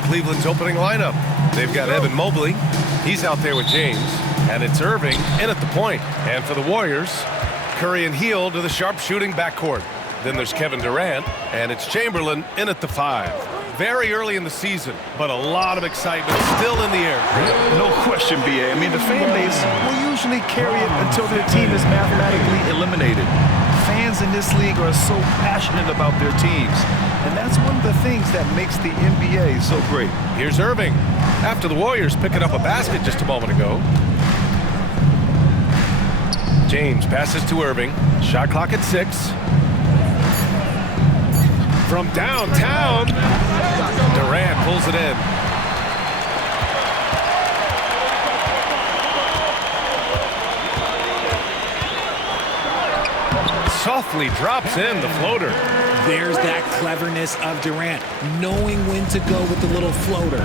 Cleveland's opening lineup. They've got Evan Mobley. He's out there with James. And it's Irving in at the point. And for the Warriors, Curry and Hield to the sharp-shooting backcourt. Then there's Kevin Durant, and it's Chamberlain in at the 5. Very early in the season, but a lot of excitement still in the air. No question, B.A. I mean, the fan base will usually carry it until their team is mathematically eliminated. Fans in this league are so passionate about their teams, and that's one of the things that makes the NBA so great. Here's Irving. After the Warriors picking up a basket just a moment ago. James passes to Irving. Shot clock at 6. From downtown, Durant pulls it in. Softly drops in the floater. There's that cleverness of Durant, knowing when to go with the little floater.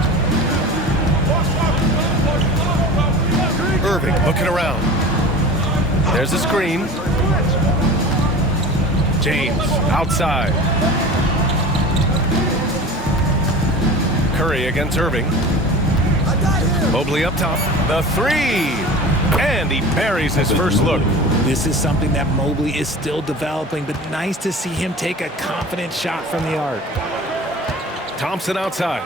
Irving looking around. There's a screen. James outside. Curry against Irving. Mobley up top. The 3. And he buries his first look. This is something that Mobley is still developing, but nice to see him take a confident shot from the arc. Thompson outside.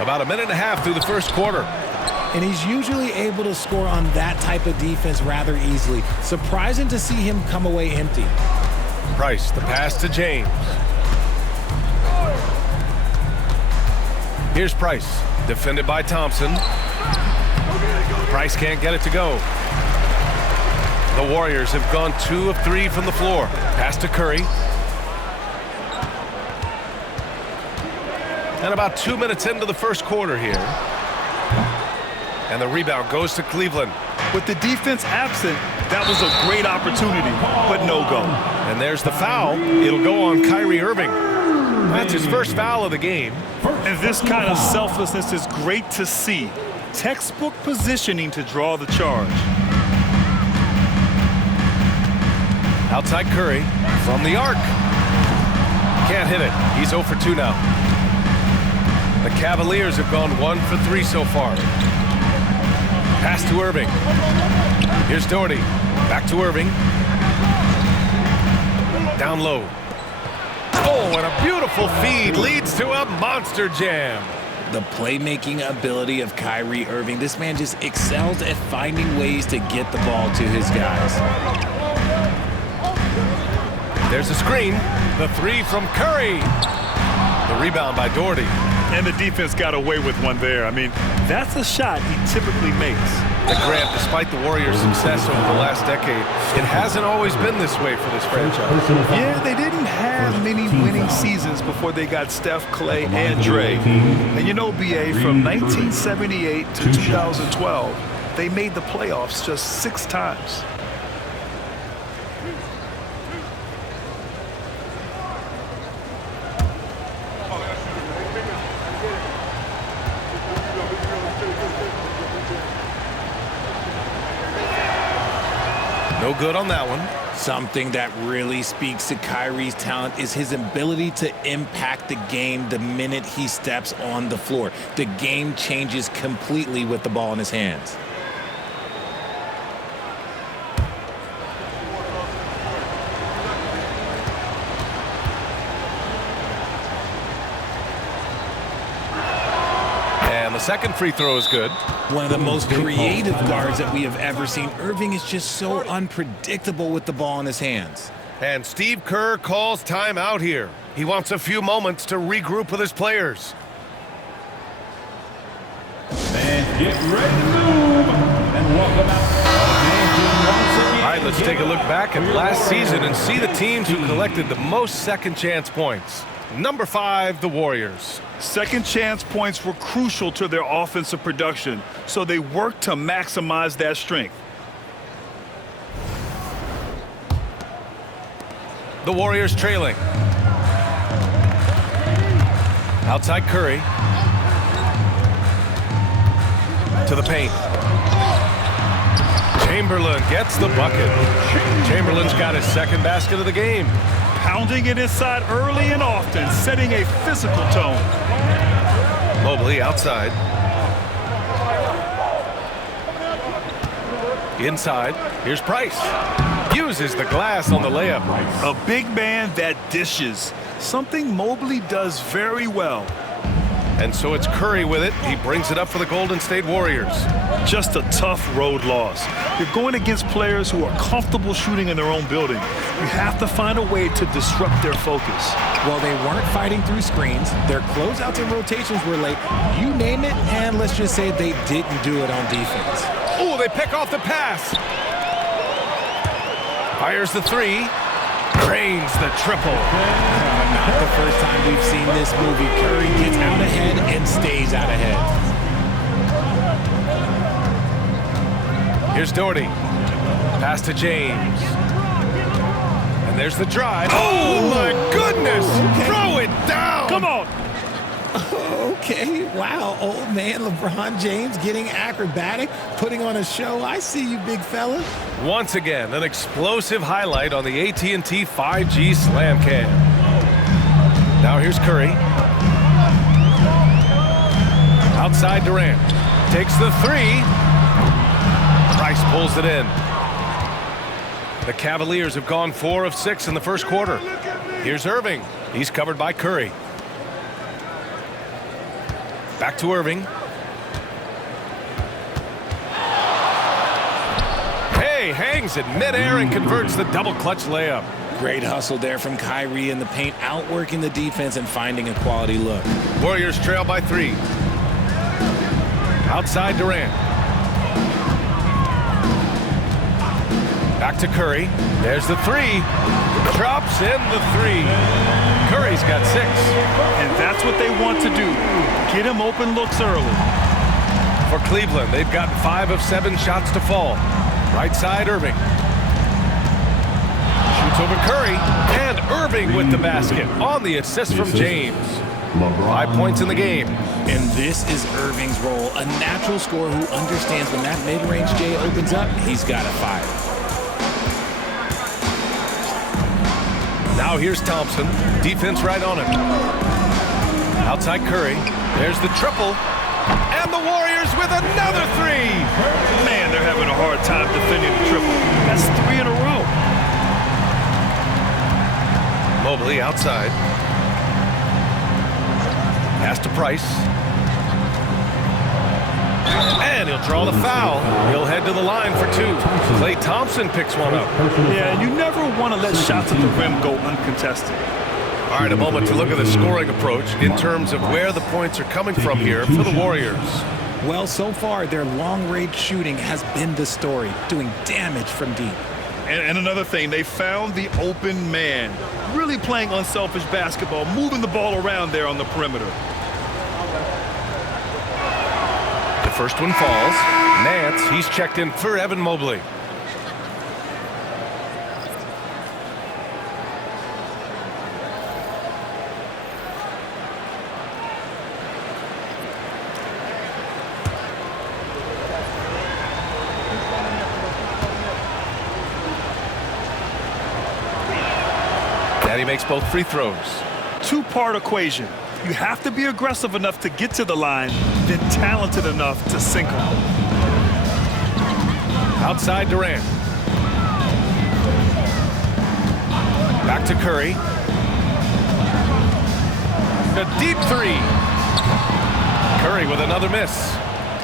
About a minute and a half through the first quarter. And he's usually able to score on that type of defense rather easily. Surprising to see him come away empty. Price, the pass to James. Here's Price, defended by Thompson. Price can't get it to go. The Warriors have gone 2 of 3 from the floor. Pass to Curry. And about 2 minutes into the first quarter here. And the rebound goes to Cleveland. With the defense absent, that was a great opportunity, but no go. And there's the foul. It'll go on Kyrie Irving. That's his first foul of the game. And this kind of selflessness is great to see. Textbook positioning to draw the charge. Outside Curry from the arc. Can't hit it. He's 0 for 2 now. The Cavaliers have gone 1 for 3 so far. Pass to Irving. Here's Doherty. Back to Irving. Down low. Oh, and a beautiful feed leads to a monster jam. The playmaking ability of Kyrie Irving. This man just excels at finding ways to get the ball to his guys. There's a screen. The 3 from Curry. The rebound by Doherty. And the defense got away with one there. I mean, that's a shot he typically makes. And Grant, despite the Warriors' success over the last decade, it hasn't always been this way for this franchise. Yeah, they didn't have many winning seasons before they got Steph, Clay, and Dre. And you know, B.A., from 1978 to 2012, they made the playoffs just 6 times. No good on that one. Something that really speaks to Kyrie's talent is his ability to impact the game the minute he steps on the floor. The game changes completely with the ball in his hands. And the second free throw is good. One of the most creative guards that we have ever seen. Irving is just so unpredictable with the ball in his hands. And Steve Kerr calls timeout here. He wants a few moments to regroup with his players. And get ready to move. And welcome out. All right, let's take a look back at last season and see the teams who collected the most second chance points. Number 5, the Warriors. Second chance points were crucial to their offensive production, so they worked to maximize that strength. The Warriors trailing. Outside Curry. To the paint. Chamberlain gets the bucket. Chamberlain's got his second basket of the game. Pounding it inside early and often, setting a physical tone. Mobley outside. Inside. Here's Price. Uses the glass on the layup. A big man that dishes. Something Mobley does very well. And so it's Curry with it. He brings it up for the Golden State Warriors. Just a tough road loss. You're going against players who are comfortable shooting in their own building. You have to find a way to disrupt their focus. Well, they weren't fighting through screens. Their closeouts and rotations were late. You name it, and let's just say they didn't do it on defense. Oh, they pick off the pass. Fires the three. Drains the triple. Not the first time we've seen this movie. Curry gets out ahead and stays out ahead. Here's Doherty. Pass to James. And there's the drive. Oh, my goodness. Okay. Throw it down. Come on. Okay, wow, old man LeBron James getting acrobatic, putting on a show. I see you, big fella. Once again, an explosive highlight on the AT&T 5G Slam Cam. Now here's Curry. Outside Durant. Takes the three. Price pulls it in. The Cavaliers have gone 4 of 6 in the first quarter. Here's Irving. He's covered by Curry. Back to Irving. Hey, hangs it midair and converts the double clutch layup. Great hustle there from Kyrie in the paint, outworking the defense and finding a quality look. Warriors trail by 3. Outside Durant. Back to Curry. There's the 3. Drops in the 3. Curry's got 6. And that's what they want to do. Get him open looks early. For Cleveland, they've gotten 5 of 7 shots to fall. Right side, Irving. Shoots over Curry. And Irving with the basket on the assist from James. 5 points in the game. And this is Irving's role, a natural scorer who understands when that mid-range J opens up, he's got to fire. Now here's Thompson. Defense right on him. Outside Curry. There's the triple. And the Warriors with another 3. Man, they're having a hard time defending the triple. That's 3 in a row. Mobley outside. Pass to Price. And he'll draw the foul. He'll head to the line for 2. Klay Thompson picks one up. Yeah, you never want to let shots at the rim go uncontested. All right, a moment to look at the scoring approach in terms of where the points are coming from here for the Warriors. Well, so far, their long-range shooting has been the story, doing damage from deep. And another thing, they found the open man. Really playing unselfish basketball, moving the ball around there on the perimeter. The first one falls. Nance, he's checked in for Evan Mobley. And he makes both free throws. 2-part equation. You have to be aggressive enough to get to the line, then talented enough to sink them. Outside Durant. Back to Curry. A deep 3. Curry with another miss.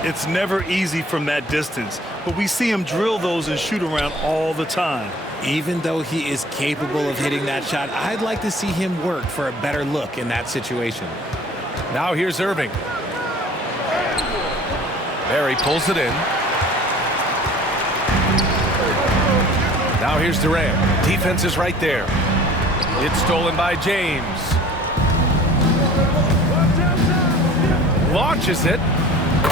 It's never easy from that distance, but we see him drill those and shoot around all the time. Even though he is capable of hitting that shot, I'd like to see him work for a better look in that situation. Now here's Irving. Barry pulls it in. Now here's Durant. Defense is right there. It's stolen by James. Launches it.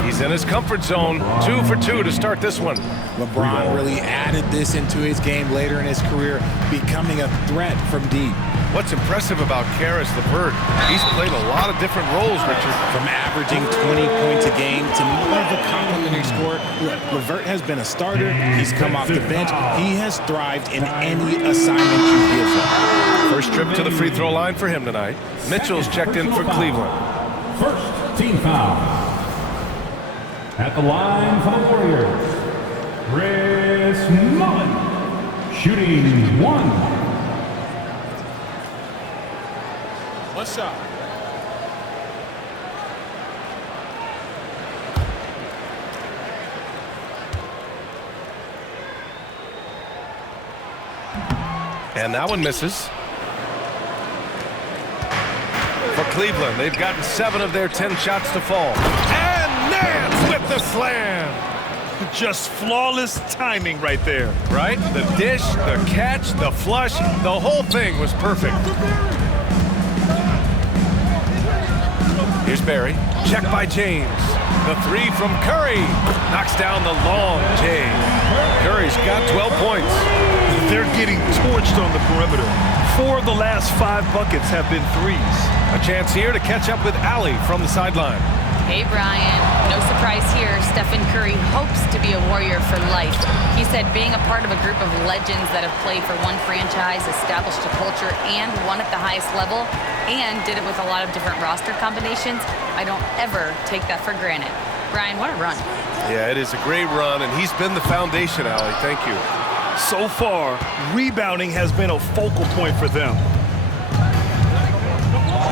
He's in his comfort zone. 2 for 2 to start this one. LeBron really added this into his game later in his career, becoming a threat from deep. What's impressive about Karis LeVert, he's played a lot of different roles, Richard. From averaging 20 points a game to more of a complimentary scorer. Look, LeVert has been a starter. He's come off the bench. He has thrived in any assignment you give him. First trip to the free throw line for him tonight. Mitchell's checked in for Cleveland. First team foul. At the line for the Warriors, Chris Mullen, shooting 1. What's up? And that one misses. For Cleveland, they've gotten 7 of their 10 shots to fall. And Nance with the slam. Just flawless timing right there. Right? The dish, the catch, the flush, the whole thing was perfect. Here's Barry. Check by James. The 3 from Curry. Knocks down the long J. Curry's got 12 points. They're getting torched on the perimeter. 4 of the last 5 buckets have been threes. A chance here to catch up with Allie from the sideline. Hey, Brian. No surprise here. Stephen Curry hopes to be a Warrior for life. He said being a part of a group of legends that have played for one franchise, established a culture, and won at the highest level, and did it with a lot of different roster combinations, I don't ever take that for granted. Brian, what a run. Yeah, it is a great run, and he's been the foundation, Allie. Thank you. So far, rebounding has been a focal point for them.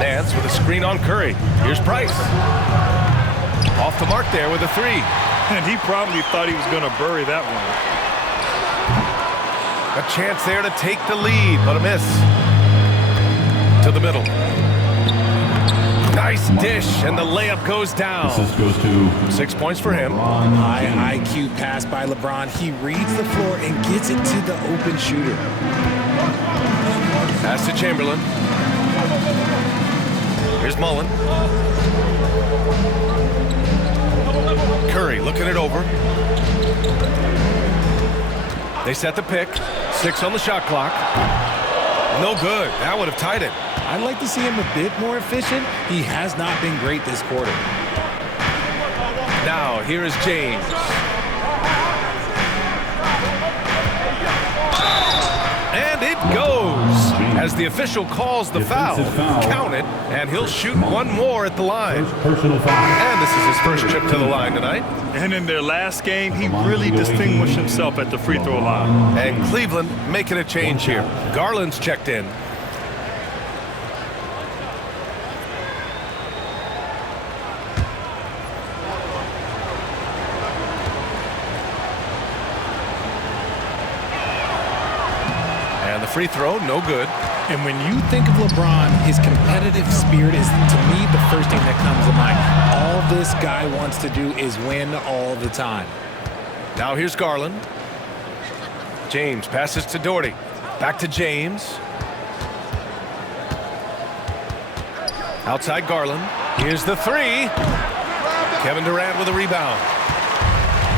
Nance with a screen on Curry. Here's Price. Off the mark there with a 3. And he probably thought he was going to bury that one. A chance there to take the lead, but a miss. To the middle. Nice dish, and the layup goes down. Assist goes to 6 points for him. High IQ pass by LeBron. He reads the floor and gets it to the open shooter. Pass to Chamberlain. Here's Mullen. Curry looking it over. They set the pick. 6 on the shot clock. No good. That would have tied it. I'd like to see him a bit more efficient. He has not been great this quarter. Now, here is James. And it goes. As the official calls the foul, count it, and he'll shoot one more at the line. personal foul. And this is his first trip to the line tonight. And in their last game, he really distinguished himself at the free throw line. And Cleveland making a change here. Garland's checked in. And the free throw, no good. And when you think of LeBron, his competitive spirit is, to me, the first thing that comes to mind. All this guy wants to do is win all the time. Now here's Garland. James passes to Doherty. Back to James. Outside Garland. Here's the 3. Kevin Durant with a rebound.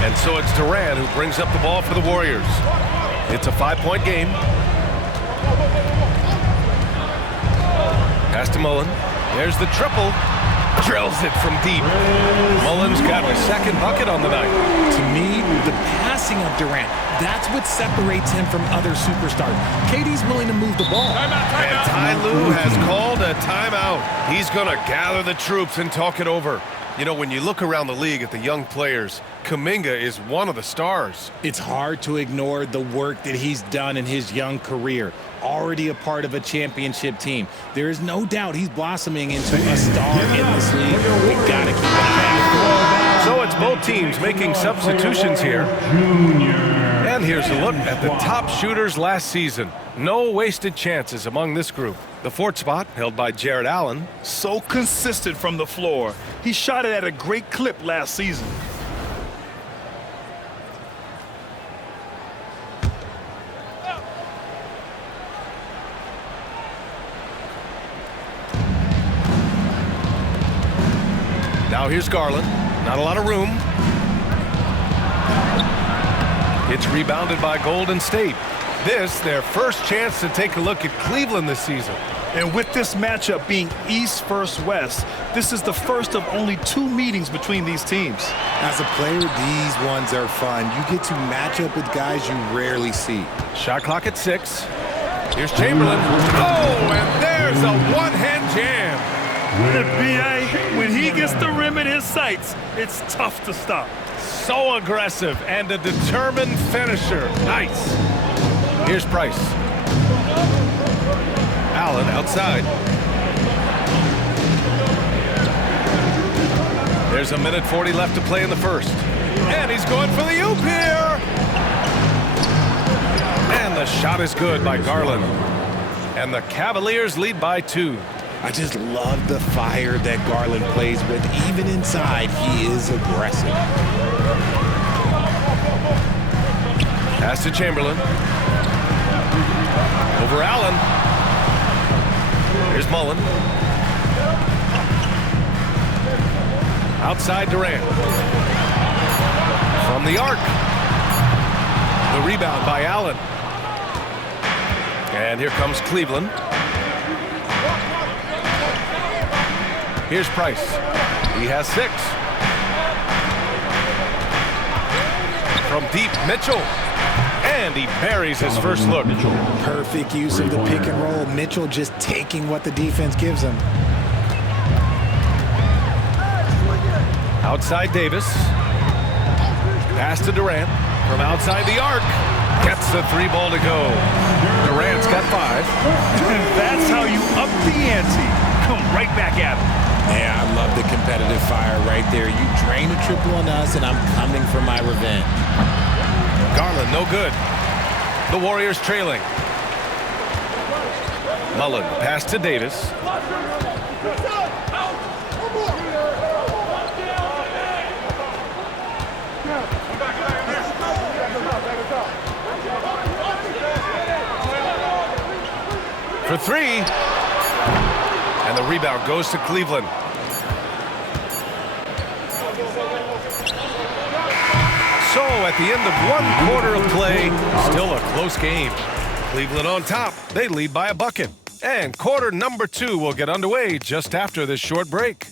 And so it's Durant who brings up the ball for the Warriors. It's a 5-point game. Pass to Mullen. There's the triple. Drills it from deep. Mullen's got a second bucket on the night. To me, the passing of Durant, that's what separates him from other superstars. KD's willing to move the ball. And Ty Lue has called a timeout. He's going to gather the troops and talk it over. You know, when you look around the league at the young players, Kuminga is one of the stars. It's hard to ignore the work that he's done in his young career. Already a part of a championship team. There is no doubt he's blossoming into a star in this league. We gotta keep an eye. So it's both teams making substitutions here. And here's a look at the top shooters last season. No wasted chances among this group. The 4th spot held by Jared Allen. So consistent from the floor. He shot it at a great clip last season. Now here's Garland. Not a lot of room. It's rebounded by Golden State. this their first chance to take a look at Cleveland this season. And with this matchup being East versus West, this is the first of only 2 meetings between these teams. As a player, these ones are fun. You get to match up with guys you rarely see. Shot clock at 6. Here's Chamberlain. Oh, and there's a one-hand jam. The BA, when he gets the rim in his sights, it's tough to stop. So aggressive and a determined finisher. Nice. Here's Price. Allen outside. There's 1:40 left to play in the first. And he's going for the oop here. And the shot is good by Garland. And the Cavaliers lead by 2. I just love the fire that Garland plays with. Even inside, he is aggressive. Pass to Chamberlain. Over Allen. Here's Mullen. Outside Durant. From the arc. The rebound by Allen. And here comes Cleveland. Here's Price. He has 6. From deep, Mitchell. And he buries his first look. Perfect use of the pick and roll. Mitchell just taking what the defense gives him. Outside Davis. Pass to Durant. From outside the arc. Gets the 3 ball to go. Durant's got 5. And that's how you up the ante. Come right back at him. Yeah, I love the competitive fire right there. You drain a triple on us, and I'm coming for my revenge. Garland, no good. The Warriors trailing. Mullen, pass to Davis. For 3. And the rebound goes to Cleveland. So at the end of 1 quarter of play, still a close game. Cleveland on top. They lead by a bucket. And quarter number 2 will get underway just after this short break.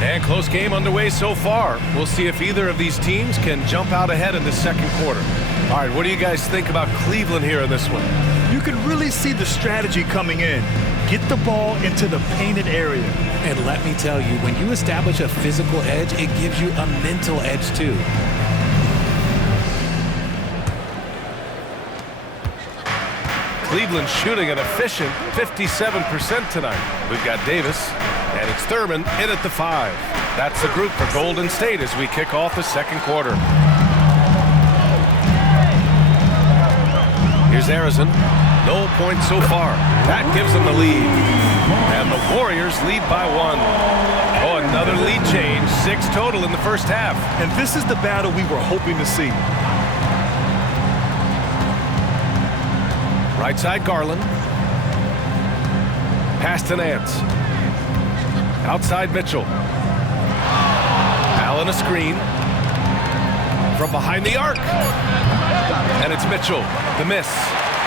And close game underway so far. We'll see if either of these teams can jump out ahead in the second quarter. All right, what do you guys think about Cleveland here in this one? You can really see the strategy coming in. Get the ball into the painted area. And let me tell you, when you establish a physical edge, it gives you a mental edge too. Cleveland shooting an efficient 57% tonight. We've got Davis, and it's Thurman in at the 5. That's the group for Golden State as we kick off the second quarter. Here's Harrison. No points so far. That gives them the lead. And the Warriors lead by 1. Oh, another lead change. 6 total in the first half. And this is the battle we were hoping to see. Right side Garland. Pass to Nance. Outside Mitchell. Allen a screen. From behind the arc. And it's Mitchell. The miss.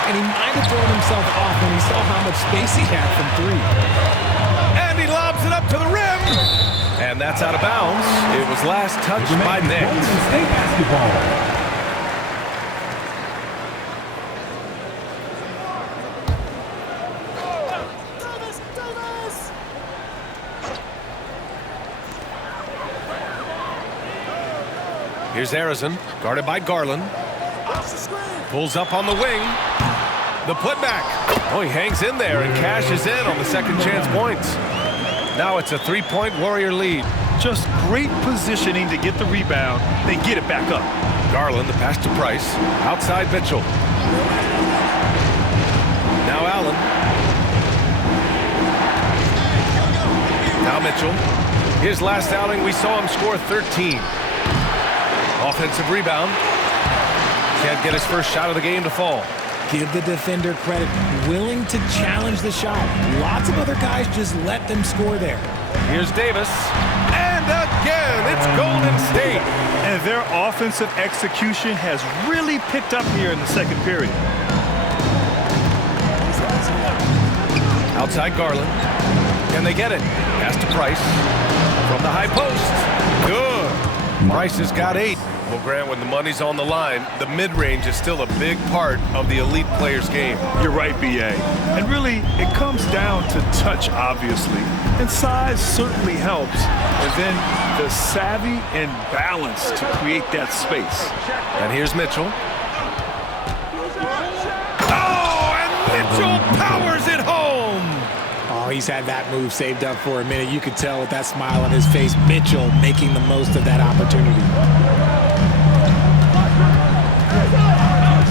And he might have thrown himself off when he saw how much space he had from 3. And he lobs it up to the rim. And that's out of bounds. It was last touched by Nance. State basketball. Here's Harrison, guarded by Garland. Pulls up on the wing. The putback. Oh, he hangs in there and cashes in on the second chance points. Now it's a 3-point Warrior lead. Just great positioning to get the rebound, then get it back up. Garland, the pass to Price. Outside Mitchell. Now Allen. Now Mitchell. His last outing, we saw him score 13. Offensive rebound. Can't get his first shot of the game to fall. Give the defender credit. Willing to challenge the shot. Lots of other guys just let them score there. Here's Davis. And again, it's Golden State. And their offensive execution has really picked up here in the second period. Outside Garland. Can they get it? Pass to Price. From the high post. Good. Price has got 8. Well, Grant, when the money's on the line, the mid-range is still a big part of the elite player's game. You're right, B.A. And really, it comes down to touch, obviously. And size certainly helps. And then the savvy and balance to create that space. And here's Mitchell. Oh, and Mitchell powers it home! Oh, he's had that move saved up for a minute. You could tell with that smile on his face, Mitchell making the most of that opportunity.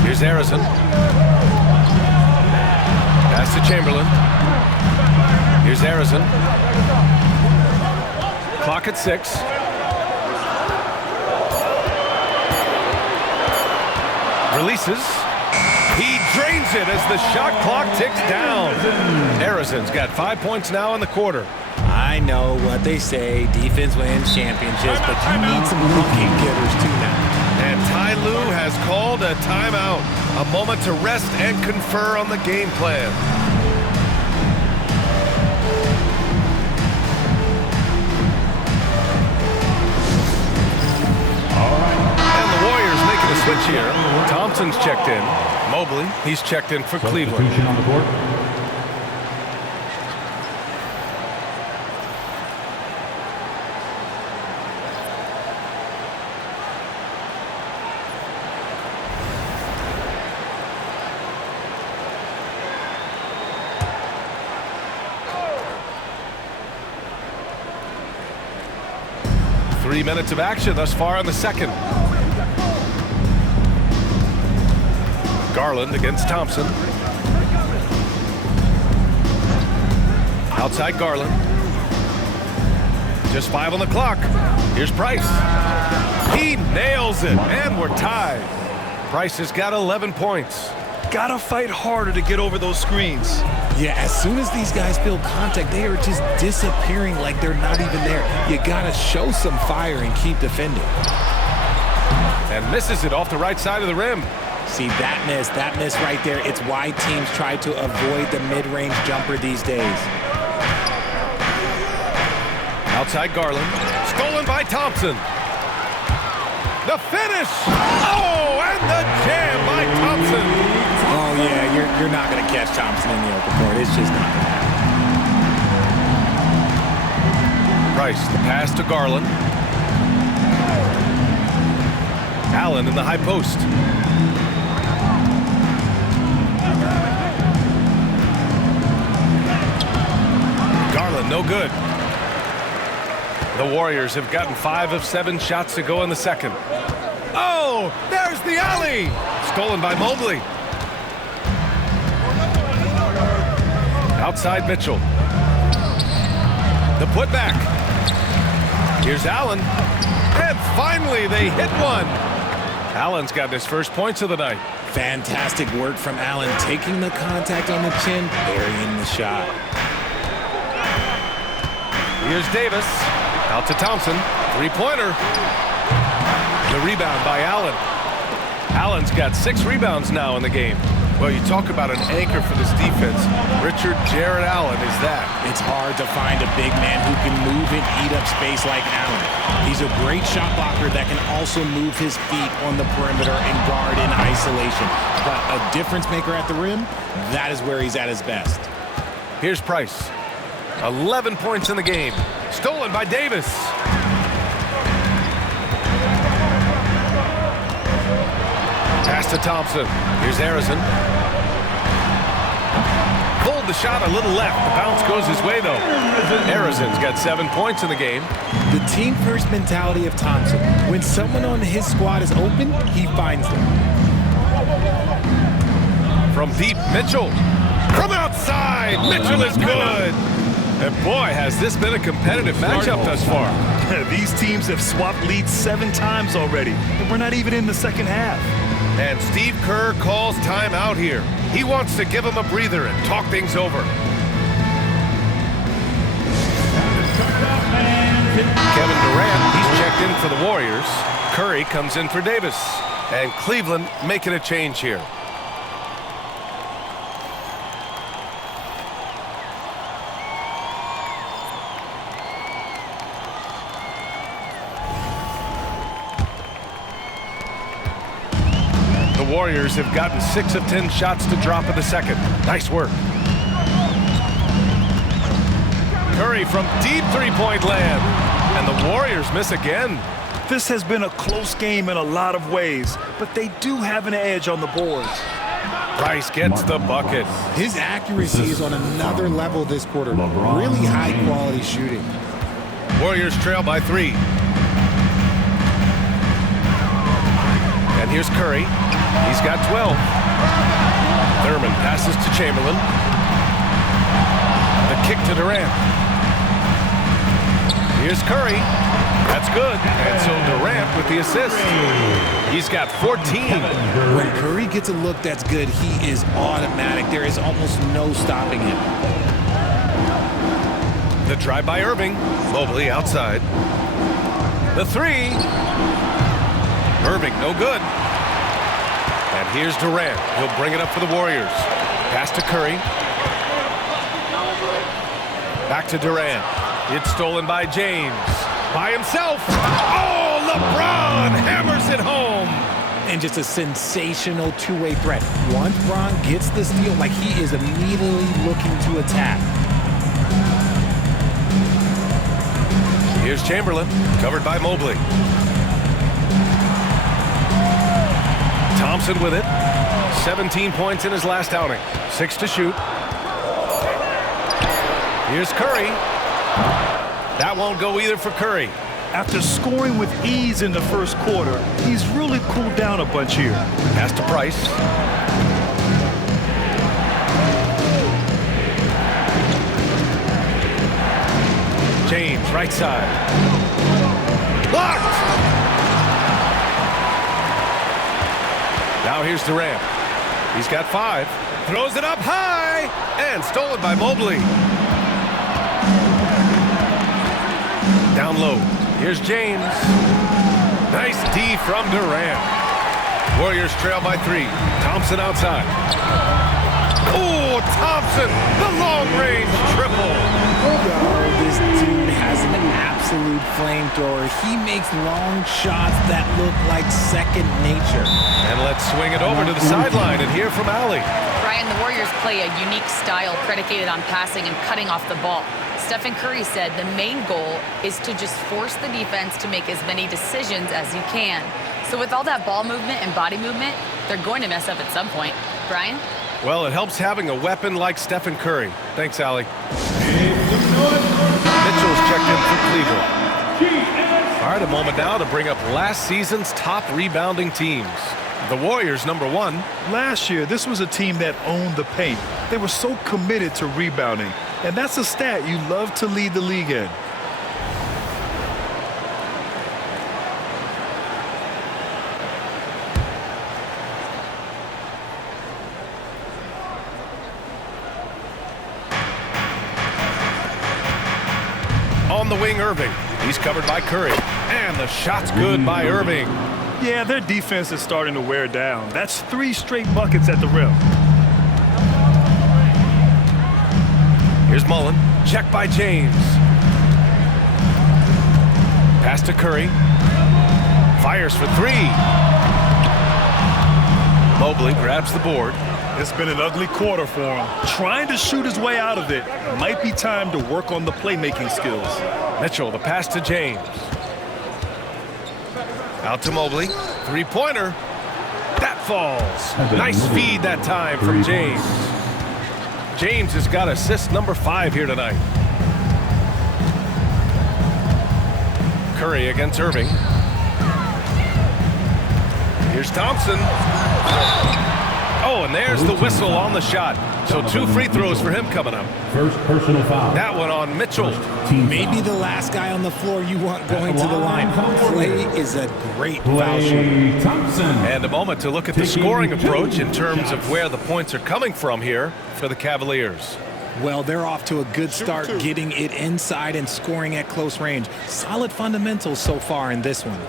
Here's Harrison. Pass to Chamberlain. Here's Harrison. Clock at 6. Releases. He drains it as the shot clock ticks down. Harrison's got 5 points now in the quarter. I know what they say, defense wins championships, but you need some bucket getters too now. And Ty Lue has called a timeout. A moment to rest and confer on the game plan. And the Warriors making a switch here. Thompson's checked in. Mobley, he's checked in for Cleveland. Substitution on the court. Three minutes of action thus far in the second. Garland against Thompson. Outside Garland. Just 5 on the clock. Here's Price. He nails it, and we're tied. Price has got 11 points. Gotta fight harder to get over those screens. Yeah, as soon as these guys feel contact, they are just disappearing like they're not even there. You gotta show some fire and keep defending. And misses it off the right side of the rim. See, that miss right there, it's why teams try to avoid the mid-range jumper these days. Outside Garland. Stolen by Thompson. The finish! Oh, and the jam by Thompson! Oh, yeah, you're not going to catch Thompson in the open court. It's just not going to happen. Price, the pass to Garland. Allen in the high post. Garland, no good. The Warriors have gotten 5 of 7 shots to go in the second. Oh, there's the alley! Stolen by Mobley. Outside Mitchell. The putback. Here's Allen. And finally, they hit one. Allen's got his first points of the night. Fantastic work from Allen, taking the contact on the chin, burying the shot. Here's Davis. Out to Thompson. Three-pointer. The rebound by Allen. Allen's got 6 rebounds now in the game. Well, you talk about an anchor for this defense. Richard Jarrett Allen is that. It's hard to find a big man who can move and eat up space like Allen. He's a great shot blocker that can also move his feet on the perimeter and guard in isolation. But a difference maker at the rim, that is where he's at his best. Here's Price. 11 points in the game. Stolen by Davis. Pass to Thompson. Here's Harrison. Pulled the shot a little left. The bounce goes his way, though. Harrison's got 7 points in the game. The team-first mentality of Thompson. When someone on his squad is open, he finds them. From deep, Mitchell. From outside, Mitchell is good. And boy, has this been a competitive matchup thus far. These teams have swapped leads 7 times already, and we're not even in the second half. And Steve Kerr calls timeout here. He wants to give him a breather and talk things over. Kevin Durant, he's checked in for the Warriors. Curry comes in for Davis. And Cleveland making a change here. The Warriors have gotten 6 of 10 shots to drop in the second. Nice work. Curry from deep three-point land. And the Warriors miss again. This has been a close game in a lot of ways, but they do have an edge on the boards. Price gets the bucket. His accuracy is on another level this quarter. Really high-quality shooting. Warriors trail by 3. And here's Curry. He's got 12. Thurman passes to Chamberlain. The kick to Durant. Here's Curry. That's good. And so Durant with the assist. He's got 14. When Curry gets a look that's good, he is automatic. There is almost no stopping him. The drive by Irving. Mobley outside. The 3. Irving, no good. And here's Durant. He'll bring it up for the Warriors. Pass to Curry. Back to Durant. It's stolen by James. By himself. Oh, LeBron hammers it home. And just a sensational two-way threat. Once Bron gets the steal, like he is immediately looking to attack. Here's Chamberlain, covered by Mobley. Thompson with it. 17 points in his last outing. 6 to shoot. Here's Curry. That won't go either for Curry. After scoring with ease in the first quarter, he's really cooled down a bunch here. Pass to Price. James, right side. Blocked! Now here's Durant. He's got 5. Throws it up high. And stolen by Mobley. Down low. Here's James. Nice D from Durant. Warriors trail by 3. Thompson outside. Oh, Thompson, the long-range triple. Oh, this dude has an absolute flamethrower. He makes long shots that look like second nature. And let's swing it over to the sideline and hear from Allie. Brian, the Warriors play a unique style predicated on passing and cutting off the ball. Stephen Curry said the main goal is to just force the defense to make as many decisions as you can. So with all that ball movement and body movement, they're going to mess up at some point. Brian? Well, it helps having a weapon like Stephen Curry. Thanks, Allie. Mitchell's checked in for Cleveland. All right, a moment now to bring up last season's top rebounding teams. The Warriors, number 1. Last year, this was a team that owned the paint. They were so committed to rebounding, and that's a stat you love to lead the league in. On the wing, Irving. He's covered by Curry. And the shot's good by Irving. Yeah, their defense is starting to wear down. That's 3 straight buckets at the rim. Here's Mullen. Check by James. Pass to Curry. Fires for 3. Mobley grabs the board. It's been an ugly quarter for him. Trying to shoot his way out of it. Might be time to work on the playmaking skills. Mitchell, the pass to James. Out to Mobley. 3-pointer. That falls. Nice feed that time from James. James has got assist number 5 here tonight. Curry against Irving. Here's Thompson. Oh, Oh, and there's the whistle on the shot. So 2 free throws for him coming up. First personal foul. That one on Mitchell. Maybe the last guy on the floor you want going to the line. Clay is a great foul shooter. Thompson. And a moment to look at the scoring approach in terms of where the points are coming from here for the Cavaliers. Well, they're off to a good start getting it inside and scoring at close range. Solid fundamentals so far in this one.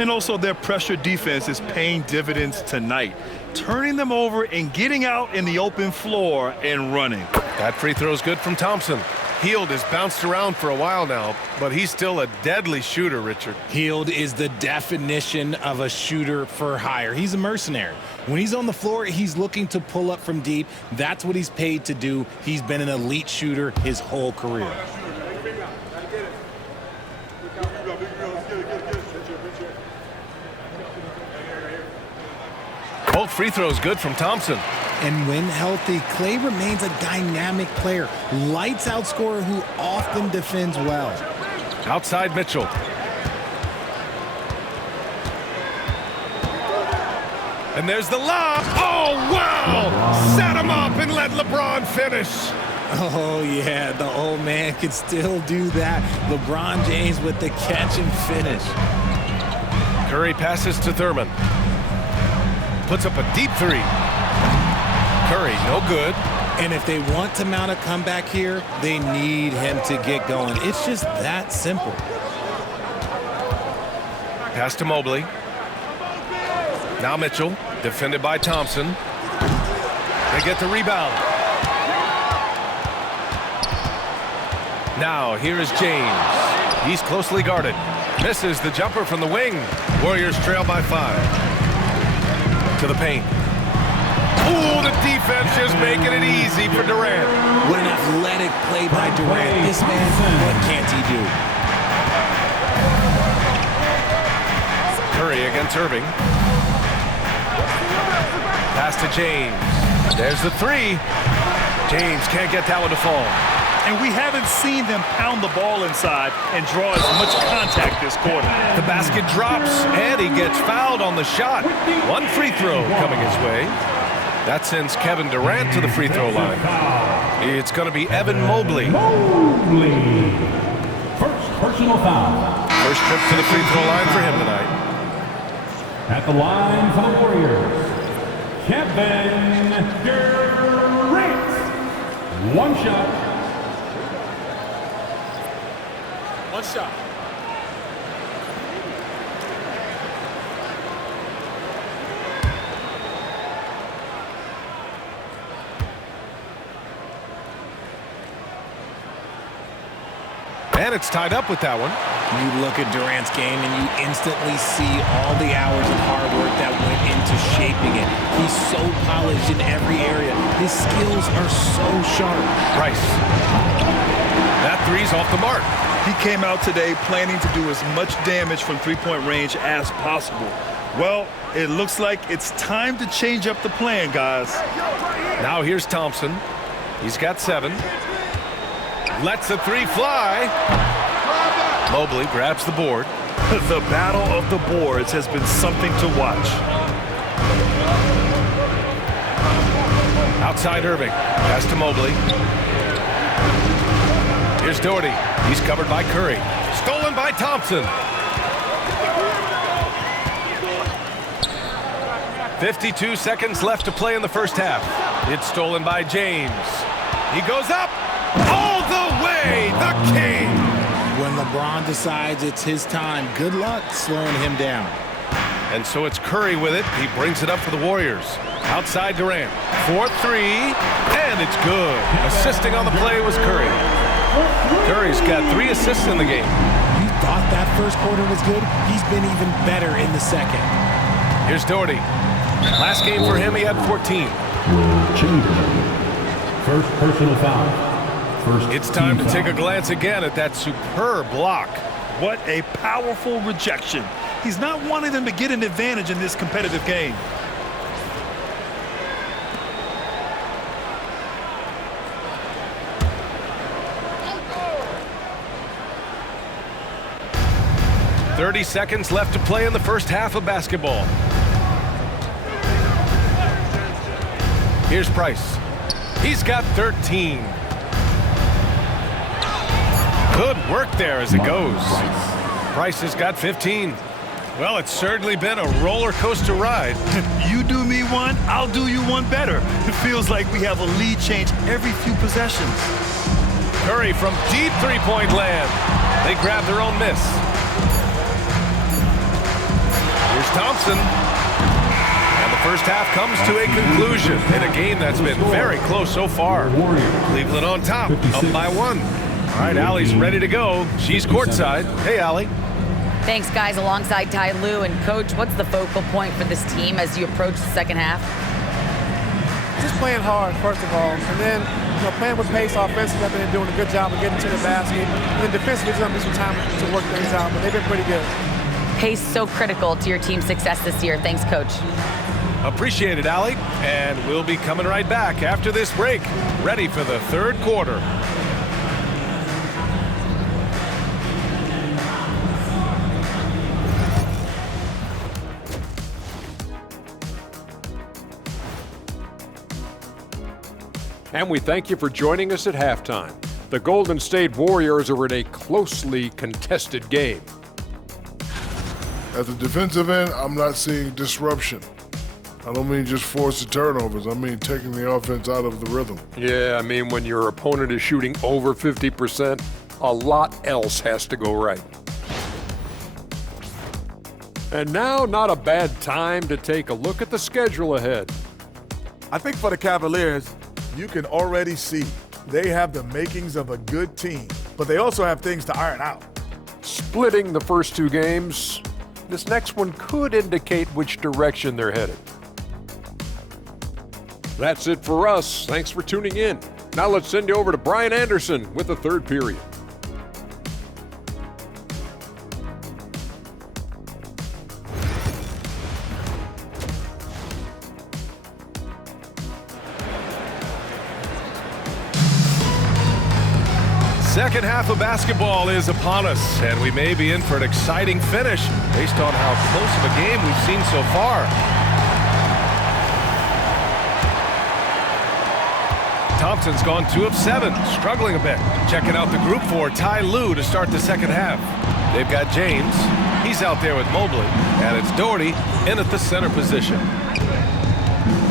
And also their pressure defense is paying dividends tonight, turning them over and getting out in the open floor and running. That free throw is good from Thompson. Hield has bounced around for a while now, but he's still a deadly shooter, Richard. Hield is the definition of a shooter for hire. He's a mercenary. When he's on the floor, he's looking to pull up from deep. That's what he's paid to do. He's been an elite shooter his whole career. Both free throws good from Thompson. And when healthy, Clay remains a dynamic player. Lights out scorer who often defends well. Outside Mitchell. And there's the lob. Oh, wow! Set him up and let LeBron finish. Oh, yeah, the old man can still do that. LeBron James with the catch and finish. Curry passes to Thurman. Puts up a deep 3. Curry, no good. And if they want to mount a comeback here, they need him to get going. It's just that simple. Pass to Mobley. Now Mitchell, defended by Thompson. They get the rebound. Now here is James. He's closely guarded. Misses the jumper from the wing. Warriors trail by 5. To the paint. Ooh, the defense just making it easy for Durant. What an athletic play by Durant. This man, what can't he do? Curry against Irving. Pass to James. There's the 3. James can't get that one to fall. And we haven't seen them pound the ball inside and draw as much contact this quarter. The basket drops, and he gets fouled on the shot. 1 free throw coming his way. That sends Kevin Durant to the free throw line. It's going to be Evan Mobley. First personal foul. First trip to the free throw line for him tonight. At the line for the Warriors, Kevin Durant. 1 shot. One shot. And it's tied up with that one. You look at Durant's game and you instantly see all the hours of hard work that went into shaping it. He's so polished in every area. His skills are so sharp. Rice. That 3's off the mark. He came out today planning to do as much damage from three-point range as possible. Well, it looks like it's time to change up the plan, guys. Now here's Thompson. He's got 7. Lets the 3 fly. Mobley grabs the board. The battle of the boards has been something to watch. Outside Irving. Pass to Mobley. Here's Doherty. He's covered by Curry. Stolen by Thompson. 52 seconds left to play in the first half. It's stolen by James. He goes up. All the way, the king. When LeBron decides it's his time, good luck slowing him down. And so it's Curry with it. He brings it up for the Warriors. Outside Durant. 4-3, and it's good. Assisting on the play was Curry. Curry's got 3 assists in the game. You thought that first quarter was good? He's been even better in the second. Here's Doherty. Last game for him, he had 14. First personal foul. It's time to take a glance again at that superb block. What a powerful rejection. He's not wanting them to get an advantage in this competitive game. .30 seconds left to play in the first half of basketball. Here's Price. He's got 13. Good work there as it goes. Price has got 15. Well, it's certainly been a roller coaster ride. You do me one, I'll do you one better. It feels like we have a lead change every few possessions. Curry from deep three-point land. They grab their own miss. Here's Thompson. And the first half comes to a conclusion in a game that's been very close so far. Cleveland on top, up by 1. All right, Allie's ready to go. She's courtside. Hey, Allie. Thanks, guys, alongside Ty Lue. And, Coach, what's the focal point for this team as you approach the second half? Just playing hard, first of all. And then, playing with pace offensively. I've been doing a good job of getting to the basket. And then defensively, just going to need some time to work things out. But they've been pretty good. Pace so critical to your team's success this year. Thanks, Coach. Appreciate it, Allie. And we'll be coming right back after this break, ready for the third quarter. And we thank you for joining us at halftime. The Golden State Warriors are in a closely contested game. At the defensive end, I'm not seeing disruption. I don't mean just forced turnovers. I mean taking the offense out of the rhythm. Yeah, I mean when your opponent is shooting over 50%, a lot else has to go right. And now, not a bad time to take a look at the schedule ahead. I think for the Cavaliers, you can already see they have the makings of a good team, but they also have things to iron out. Splitting the first 2 games, this next one could indicate which direction they're headed. That's it for us. Thanks for tuning in. Now let's send you over to Brian Anderson with the third period. Second half of basketball is upon us, and we may be in for an exciting finish based on how close of a game we've seen so far. Thompson's gone 2 of 7, struggling a bit. Checking out the group for Ty Lue to start the second half. They've got James. He's out there with Mobley, and it's Doherty in at the center position.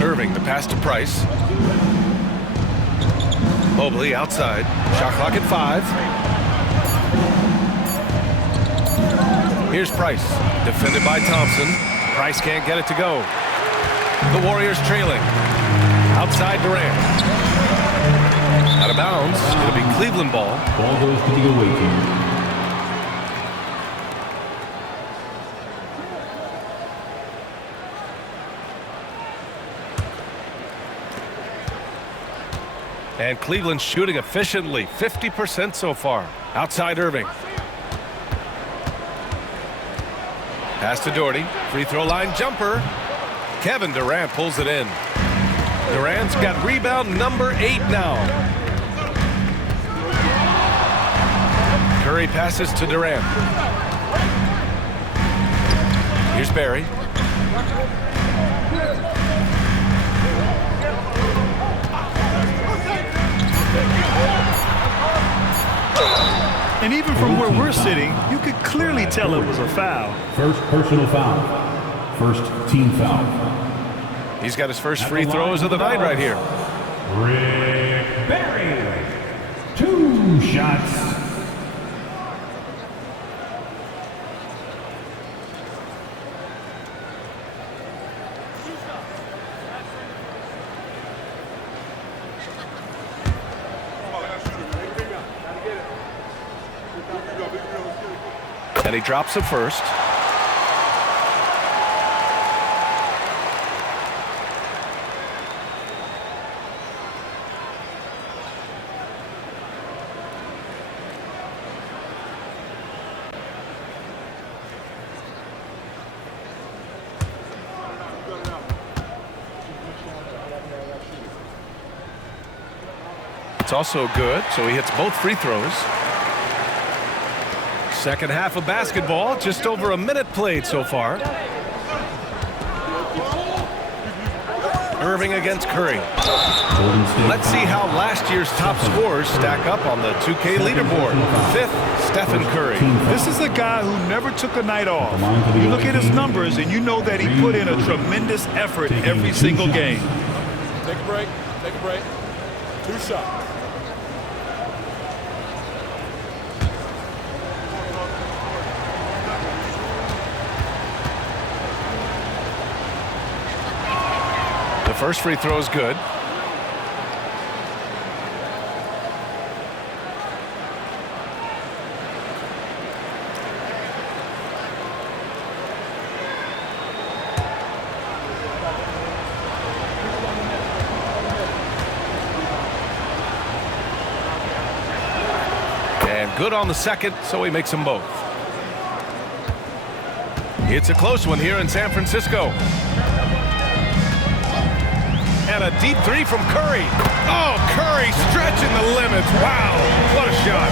Irving, the pass to Price. Mobley outside. Shot clock at 5. Here's Price. Defended by Thompson. Price can't get it to go. The Warriors trailing. Outside Durant. Out of bounds. It'll be Cleveland ball. Ball goes to the away team. And Cleveland shooting efficiently, 50% so far. Outside Irving. Pass to Doherty. Free throw line jumper. Kevin Durant pulls it in. Durant's got rebound number 8 now. Curry passes to Durant. Here's Barry. And even from where we're sitting, you could clearly tell it was a foul. First personal foul. First team foul. He's got his first free throws of the night right here. Rick Barry. 2 shots. And he drops it first. It's also good, so he hits both free throws. Second half of basketball, just over a minute played so far. Irving against Curry. Let's see how last year's top scorers stack up on the 2K leaderboard. 5th, Stephen Curry. This is a guy who never took a night off. You look at his numbers and you know that he put in a tremendous effort every single game. Take a break. Take a break. 2 shots. The first free throw is good. And good on the second, so he makes them both. It's a close one here in San Francisco. And a deep three from Curry. Oh, Curry stretching the limits. Wow, what a shot.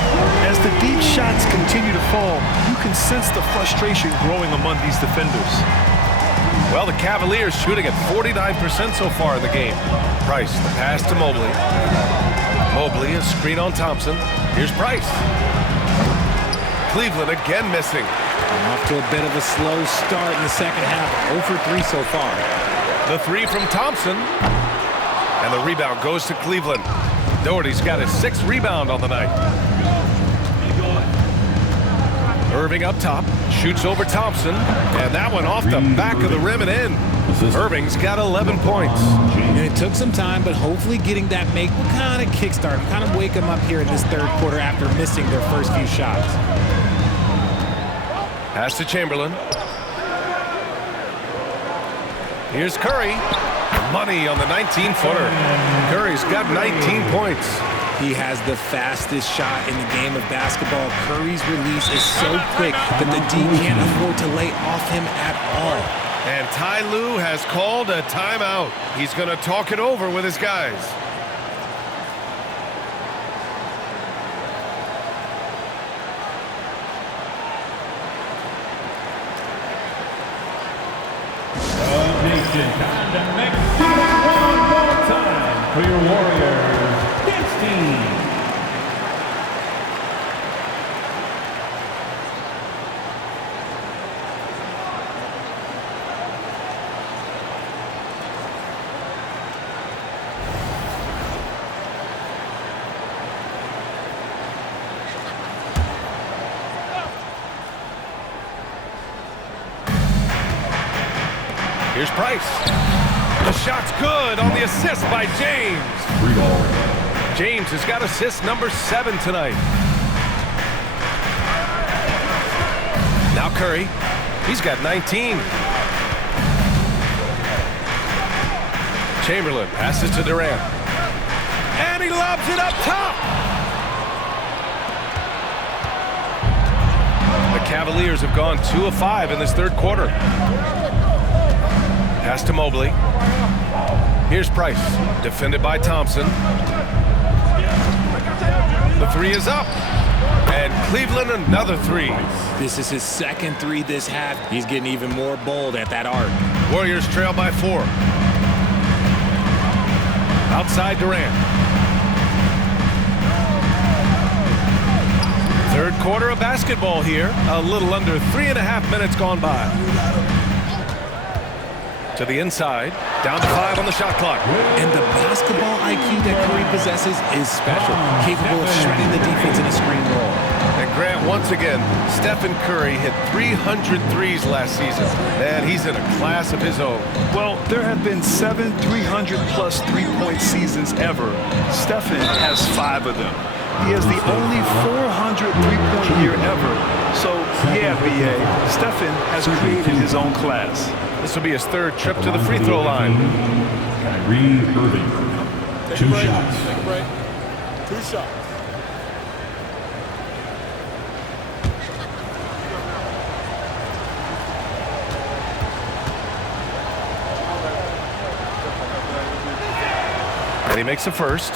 As the deep shots continue to fall, you can sense the frustration growing among these defenders. Well, the Cavaliers shooting at 49% so far in the game. Price, the pass to Mobley. Mobley, a screen on Thompson. Here's Price. Cleveland again missing. Off to a bit of a slow start in the second half. 0 for 3 so far. The three from Thompson. And the rebound goes to Cleveland. Doherty's got his 6th rebound on the night. Irving up top, shoots over Thompson, and that one off the back of the rim and in. Irving's got 11 points. And it took some time, but hopefully getting that make will kind of kickstart them, kind of wake them up here in this third quarter after missing their first few shots. Pass to Chamberlain. Here's Curry. Money on the 19-footer. Curry's got 19 points. He has the fastest shot in the game of basketball. Curry's release is so quick that the D can't afford to lay off him at all. And Ty Lue has called a timeout. He's going to talk it over with his guys. For your Warriors, next team. Here's Price. The shot's good on the assist by James. James has got assist number 7 tonight. Now Curry. He's got 19. Chamberlain passes to Durant. And he lobs it up top. The Cavaliers have gone 2 of 5 in this third quarter. Pass to Mobley. Here's Price, defended by Thompson. The three is up. And Cleveland another three. This is his second three this half. He's getting even more bold at that arc. Warriors trail by 4. Outside Durant. Third quarter of basketball here. A little under 3.5 minutes gone by. To the inside, down to 5 on the shot clock. And the basketball IQ that Curry possesses is special, capable of shredding the defense in a screen roll. And Grant, once again, Stephen Curry hit 300 threes last season, and he's in a class of his own. Well, there have been 7 300-plus three-point seasons ever. Stephen has 5 of them. He has the only 400 three-point year ever. So, yeah, B.A., Stephen has created his own class. This will be his 3rd trip to the free throw line. Kyrie Irving, 2 shots. Take a break. 2 shots. And he makes the first.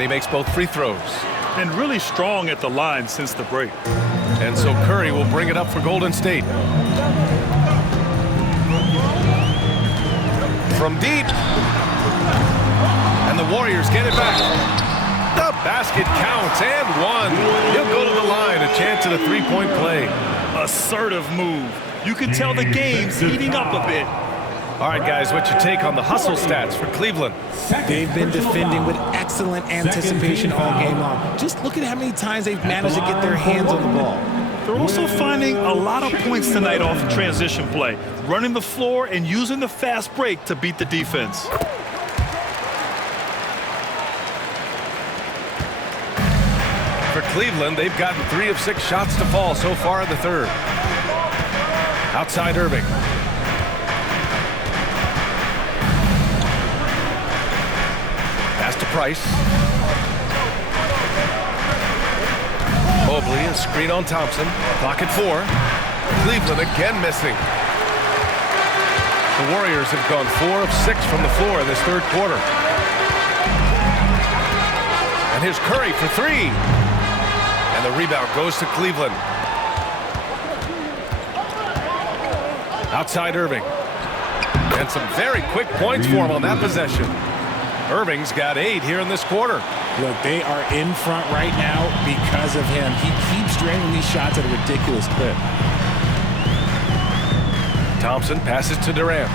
And he makes both free throws. And really strong at the line since the break. And so Curry will bring it up for Golden State. From deep. And the Warriors get it back. The basket counts and one. He'll go to the line, a chance at a three-point play. Assertive move. You can tell the game's heating up a bit. All right, guys, what's your take on the hustle stats for Cleveland? They've been defending with excellent anticipation all game long. Just look at how many times they've managed to get their hands on the ball. They're also finding a lot of points tonight off transition play, running the floor and using the fast break to beat the defense. For Cleveland, they've gotten 3 of 6 shots to fall so far in the third. Outside Irving. Pass to Price. Mobley, a screen on Thompson. Clock at 4. Cleveland again missing. The Warriors have gone 4 of 6 from the floor in this third quarter. And here's Curry for 3. And the rebound goes to Cleveland. Outside Irving. And some very quick points for him on that possession. Irving's got 8 here in this quarter. Look, they are in front right now because of him. He keeps draining these shots at a ridiculous clip. Thompson passes to Durant.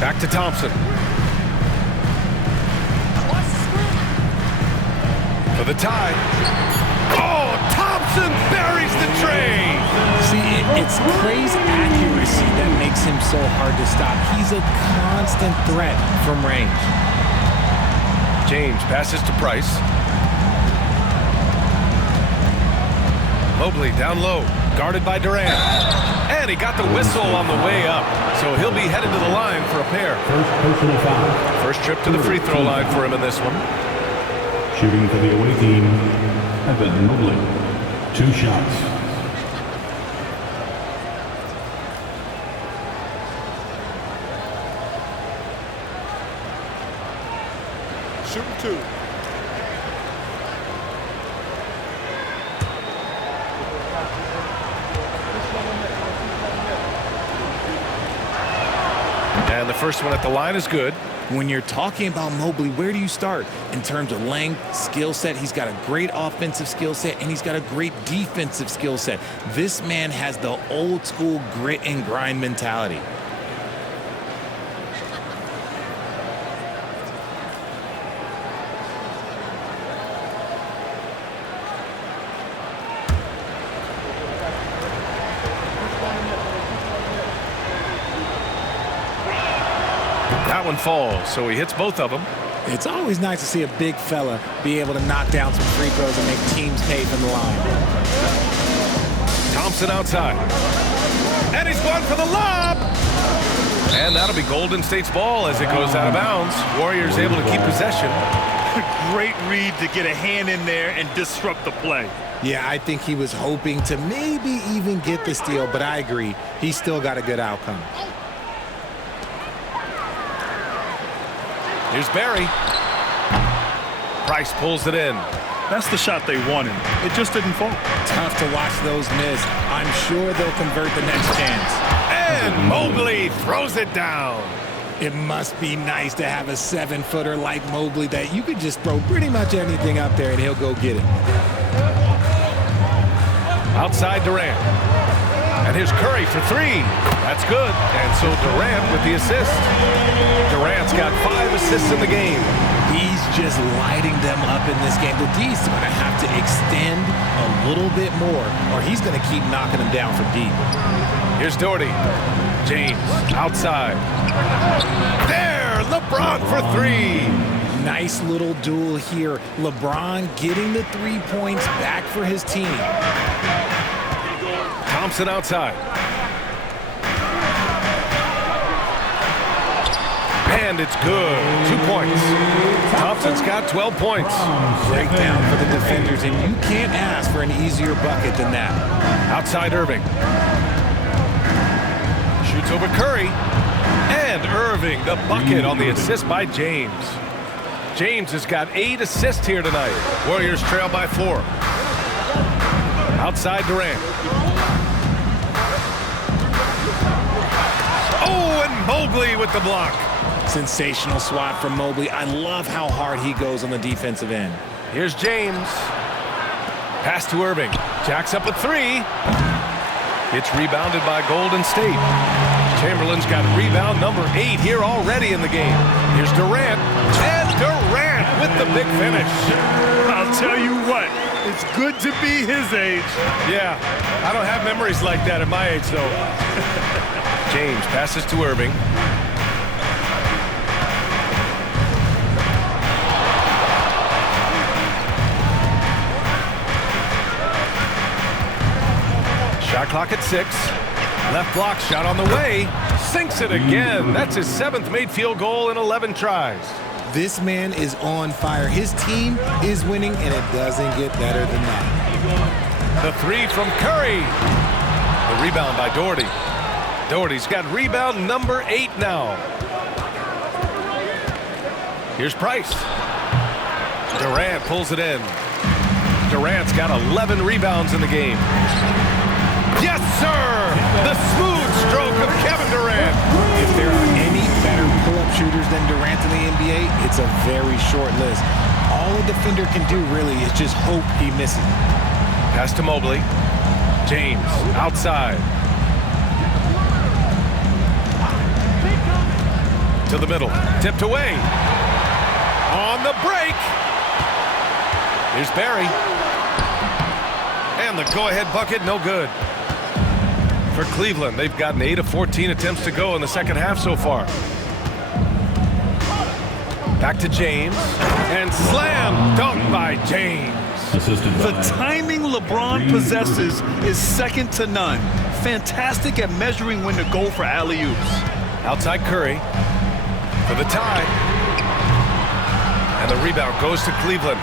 Back to Thompson. For the tie. Oh, Thompson buries the tray. See, it's Clay's accuracy that makes him so hard to stop. He's a constant threat from range. James passes to Price. Mobley down low, guarded by Durant. And he got the whistle on the way up. So he'll be headed to the line for a pair. First personal foul. First trip to the free throw line for him in this one. Shooting for the away team, Evan Mobley. 2 shots. Shooting 2. And the first one at the line is good. When you're talking about Mobley, where do you start? In terms of length, skill set, he's got a great offensive skill set, and he's got a great defensive skill set. This man has the old school grit and grind mentality. That one falls, so he hits both of them. It's always nice to see a big fella be able to knock down some free throws and make teams pay from the line. Thompson outside. And he's going for the lob. And that'll be Golden State's ball as it goes out of bounds. Warriors able to keep possession. Great read to get a hand in there and disrupt the play. Yeah, I think he was hoping to maybe even get the steal, but I agree. He's still got a good outcome. Here's Barry. Price pulls it in. That's the shot they wanted. It just didn't fall. Tough to watch those miss. I'm sure they'll convert the next chance. And Mobley throws it down. It must be nice to have a 7-footer like Mobley that you could just throw pretty much anything up there and he'll go get it. Outside Durant. And here's Curry for 3. That's good. And so Durant with the assist. Durant's got 5 assists in the game. He's just lighting them up in this game. The D's going to have to extend a little bit more or he's going to keep knocking them down from deep. Here's Doherty. James outside. There, LeBron for 3. Nice little duel here. LeBron getting the 3 points back for his team. Thompson outside. And it's good. 2 points. Thompson's got 12 points. Breakdown for the defenders, and you can't ask for an easier bucket than that. Outside Irving. Shoots over Curry. And Irving, the bucket on the assist by James. James has got 8 assists here tonight. Warriors trail by 4. Outside Durant. Oh, and Mobley with the block. Sensational swat from Mobley. I love how hard he goes on the defensive end. Here's James. Pass to Irving. Jacks up a 3. It's rebounded by Golden State. Chamberlain's got rebound number 8 here already in the game. Here's Durant. And Durant with the big finish. I'll tell you what, it's good to be his age. Yeah, I don't have memories like that at my age, though. James passes to Irving. Shot clock at 6. Left block shot on the way. Sinks it again. That's his 7th made field goal in 11 tries. This man is on fire. His team is winning, and it doesn't get better than that. The 3 from Curry. The rebound by Doherty. Doherty's got rebound number 8 now. Here's Price. Durant pulls it in. Durant's got 11 rebounds in the game. Yes, sir! The smooth stroke of Kevin Durant. If there are any better pull-up shooters than Durant in the NBA, it's a very short list. All a defender can do, really, is just hope he misses. Pass to Mobley. James, outside. To the middle. Tipped away. On the break. Here's Barry. And the go-ahead bucket, no good. For Cleveland, they've gotten 8 of 14 attempts to go in the second half so far. Back to James. And slam dunk by James. The timing LeBron possesses is second to none. Fantastic at measuring when to go for alley-oops. Outside Curry for the tie. And the rebound goes to Cleveland.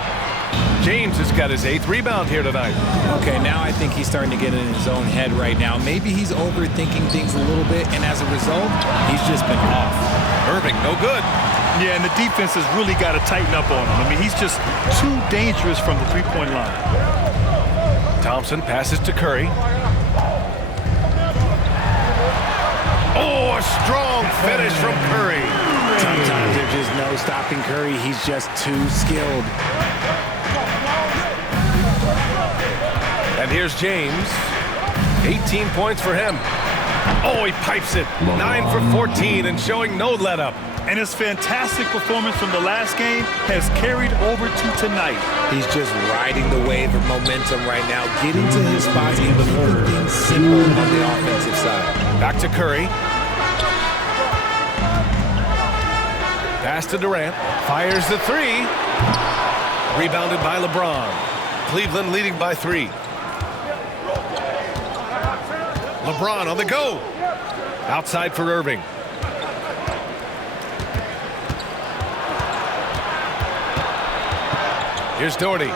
James has got his 8th rebound here tonight. Okay, now I think he's starting to get in his own head right now. Maybe he's overthinking things a little bit, and as a result, he's just been off. Irving, no good. Yeah, and the defense has really got to tighten up on him. I mean, he's just too dangerous from the three-point line. Thompson passes to Curry. Oh, a strong finish from Curry. Sometimes there's just no stopping Curry. He's just too skilled. And here's James. 18 points for him. Oh, he pipes it. 9 for 14 and showing no let-up. And his fantastic performance from the last game has carried over to tonight. He's just riding the wave of momentum right now, getting to his spots and keeping things simple on the offensive side. Back to Curry. Pass to Durant. Fires the 3. Rebounded by LeBron. Cleveland leading by 3. LeBron on the go. Outside for Irving. Here's Doherty.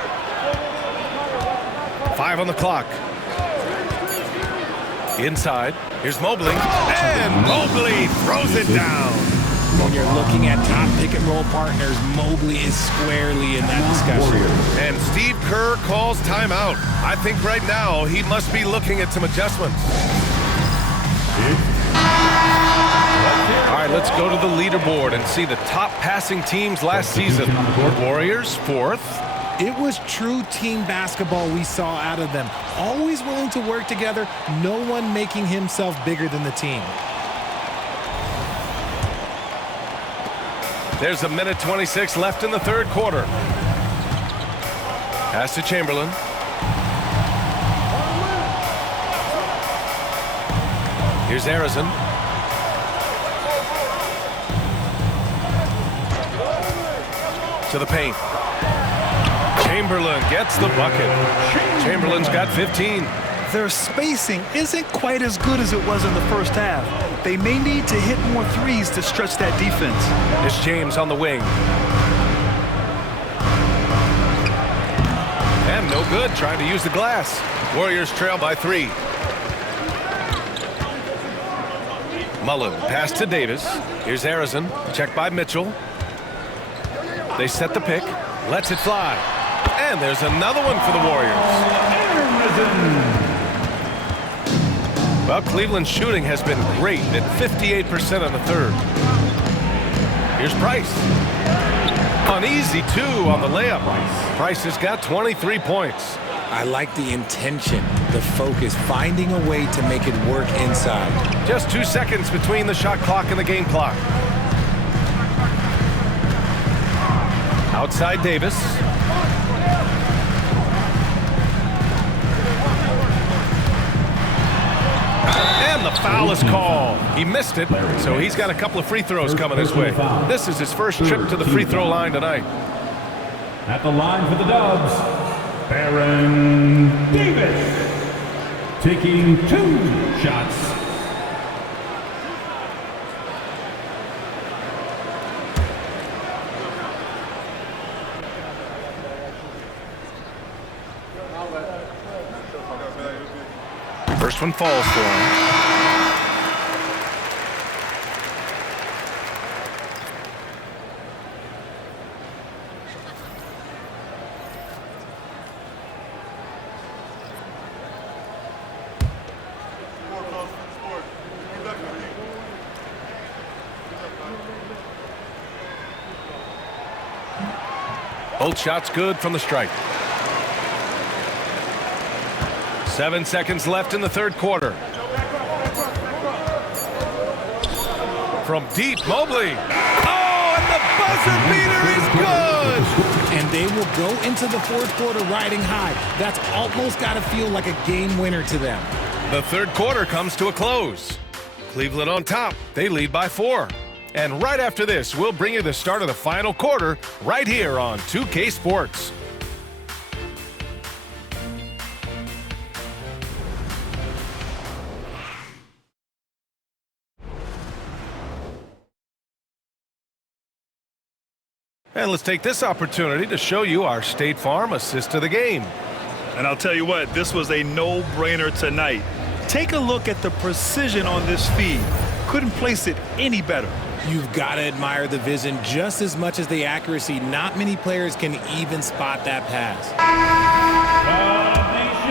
5 on the clock. Inside. Here's Mobley. And Mobley throws it down. When you're looking at top pick-and-roll partners, Mobley is squarely in that discussion. And Steve Kerr calls timeout. I think right now he must be looking at some adjustments. All right, let's go to the leaderboard and see the top passing teams last season. Warriors, 4th. It was true team basketball we saw out of them. Always willing to work together, no one making himself bigger than the team. There's 1:26 left in the third quarter. Pass to Chamberlain. Here's Arizon. To the paint. Chamberlain gets the bucket. Chamberlain's got 15. Their spacing isn't quite as good as it was in the first half. They may need to hit more threes to stretch that defense. It's James on the wing. And no good, trying to use the glass. Warriors trail by 3. Mullen, pass to Davis. Here's Harrison, checked by Mitchell. They set the pick, lets it fly. And there's another one for the Warriors. Well, Cleveland's shooting has been great at 58% on the third. Here's Price. An easy 2 on the layup. Price has got 23 points. I like the intention, the focus, finding a way to make it work inside. Just 2 seconds between the shot clock and the game clock. Outside Davis. And the foul is called. He missed it, so he's got a couple of free throws coming his way. This is his first trip to the free throw line tonight. At the line for the Dubs, Baron Davis, taking 2 shots. First one falls for him. Both shots good from the strike. 7 seconds left in the third quarter. From deep, Mobley. Oh, and the buzzer beater is good! And they will go into the fourth quarter riding high. That's almost got to feel like a game winner to them. The third quarter comes to a close. Cleveland on top. They lead by 4. And right after this, we'll bring you the start of the final quarter right here on 2K Sports. And let's take this opportunity to show you our State Farm assist to the game. And I'll tell you what, this was a no-brainer tonight. Take a look at the precision on this feed. Couldn't place it any better. You've got to admire the vision just as much as the accuracy. Not many players can even spot that pass.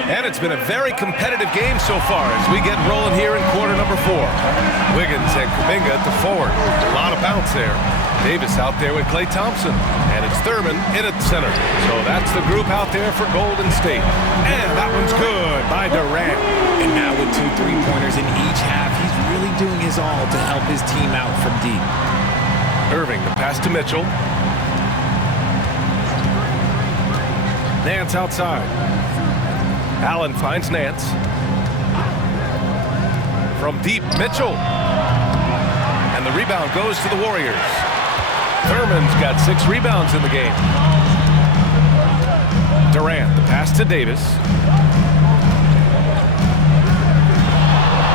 And it's been a very competitive game so far as we get rolling here in quarter number 4. Wiggins and Kuminga at the forward. A lot of bounce there. Davis out there with Klay Thompson. And it's Thurman in at center. So that's the group out there for Golden State. And that one's good by Durant. And now with 2 3-pointers in each half, he's really doing his all to help his team out from deep. Irving, the pass to Mitchell. Nance outside. Allen finds Nance. From deep, Mitchell. And the rebound goes to the Warriors. Thurman's got 6 rebounds in the game. Durant, the pass to Davis.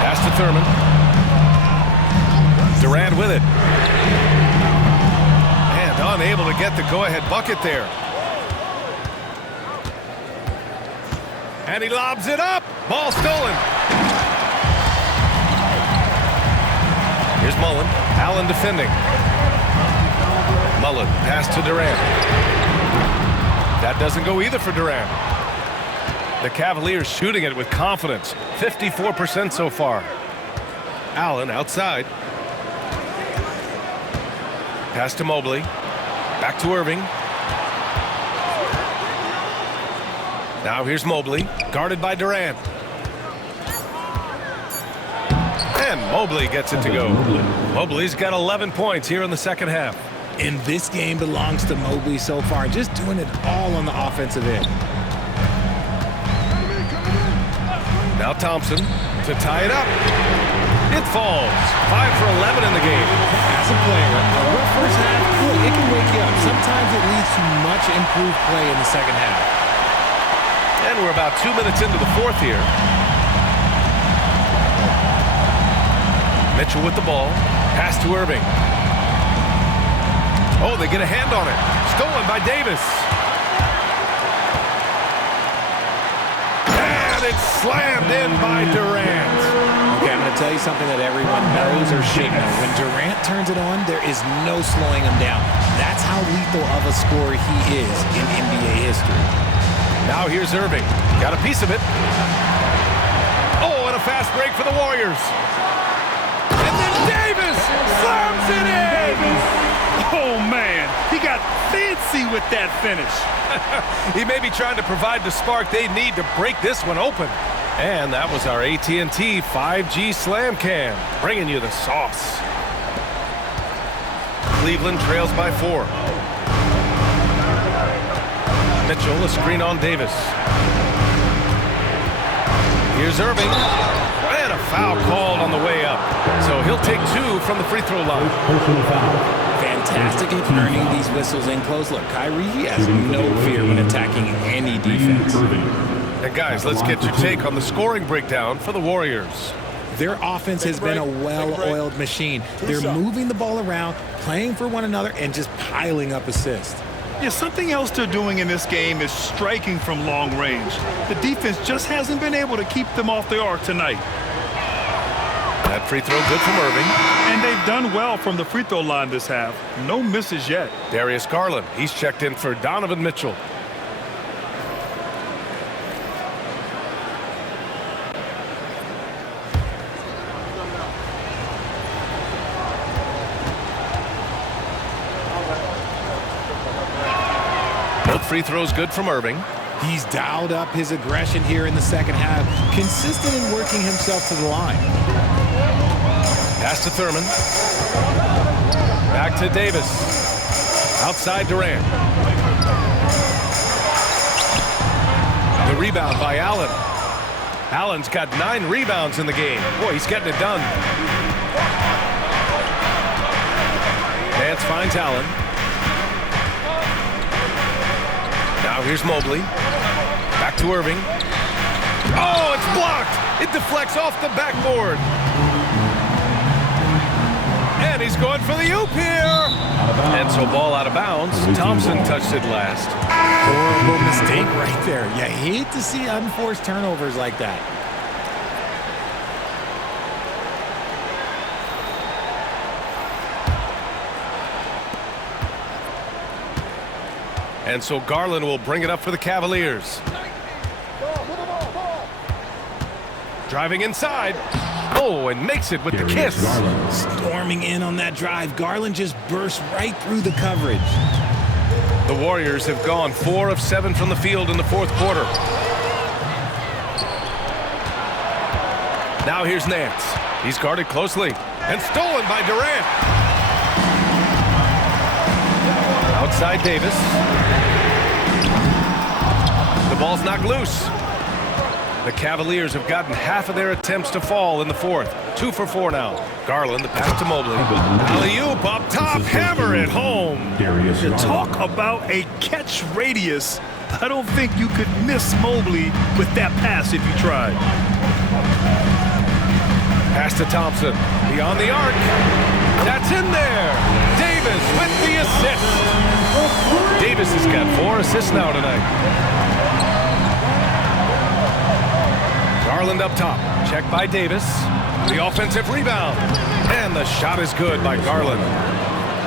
Pass to Thurman. Durant with it. And unable to get the go-ahead bucket there. And he lobs it up. Ball stolen. Here's Mullen. Allen defending. Mullen, pass to Durant. That doesn't go either for Durant. The Cavaliers shooting it with confidence. 54% so far. Allen outside. Pass to Mobley. Back to Irving. Now here's Mobley, guarded by Durant. And Mobley gets it to go. Mobley's got 11 points here in the second half. And this game belongs to Mobley so far, just doing it all on the offensive end. Now Thompson to tie it up. It falls. 5 for 11 in the game. As a player, a rough first half, it can wake you up. Sometimes it leads to much improved play in the second half. And we're about 2 minutes into the fourth here. Mitchell with the ball. Pass to Irving. Oh, they get a hand on it. Stolen by Davis. And it's slammed in by Durant. Okay, I'm going to I'll tell you something that everyone knows or should know. When Durant turns it on, there is no slowing him down. That's how lethal of a scorer he is in NBA history. Now here's Irving. Got a piece of it. Oh, and a fast break for the Warriors. And then Davis slams it in. Oh, man. He got fancy with that finish. He may be trying to provide the spark they need to break this one open. And that was our AT&T 5G Slam Cam, bringing you the sauce. Cleveland trails by 4. Mitchell, a screen on Davis. Here's Irving. And a foul called on the way up. So he'll take 2 from the free throw line. Fantastic at earning these whistles in close. Look, Kyrie, he has no fear when attacking any defense. And guys, let's get your take on the scoring breakdown for the Warriors. Their offense has been a well-oiled machine. They're moving the ball around, playing for one another, and just piling up assists. Yeah, something else they're doing in this game is striking from long range. The defense just hasn't been able to keep them off the arc tonight. That free throw good from Irving. And they've done well from the free throw line this half. No misses yet. Darius Garland, he's checked in for Donovan Mitchell. Both free throws good from Irving. He's dialed up his aggression here in the second half, consistent in working himself to the line. Pass to Thurman. Back to Davis. Outside Durant. The rebound by Allen. Allen's got 9 rebounds in the game. Boy, he's getting it done. Nance finds Allen. Now here's Mobley. Back to Irving. Oh, it's blocked. It deflects off the backboard. And he's going for the oop here. And so ball out of bounds. Thompson touched it last. Horrible mistake right there. You hate to see unforced turnovers like that. And so Garland will bring it up for the Cavaliers. Driving inside. Oh, and makes it with the kiss. Storming in on that drive. Garland just burst right through the coverage. The Warriors have gone 4 of 7 from the field in the fourth quarter. Now here's Nance. He's guarded closely and stolen by Durant. Outside Davis. The ball's knocked loose. The Cavaliers have gotten half of their attempts to fall in the fourth. 2 for 4 now. Garland, the pass to Mobley. Alley-oop up top, hammer it home. Talk about a catch radius. I don't think you could miss Mobley with that pass if you tried. Pass to Thompson. Beyond the arc. That's in there. Davis with the assist. Davis has got 4 assists now tonight. Garland up top. Checked by Davis. The offensive rebound. And the shot is good by Garland.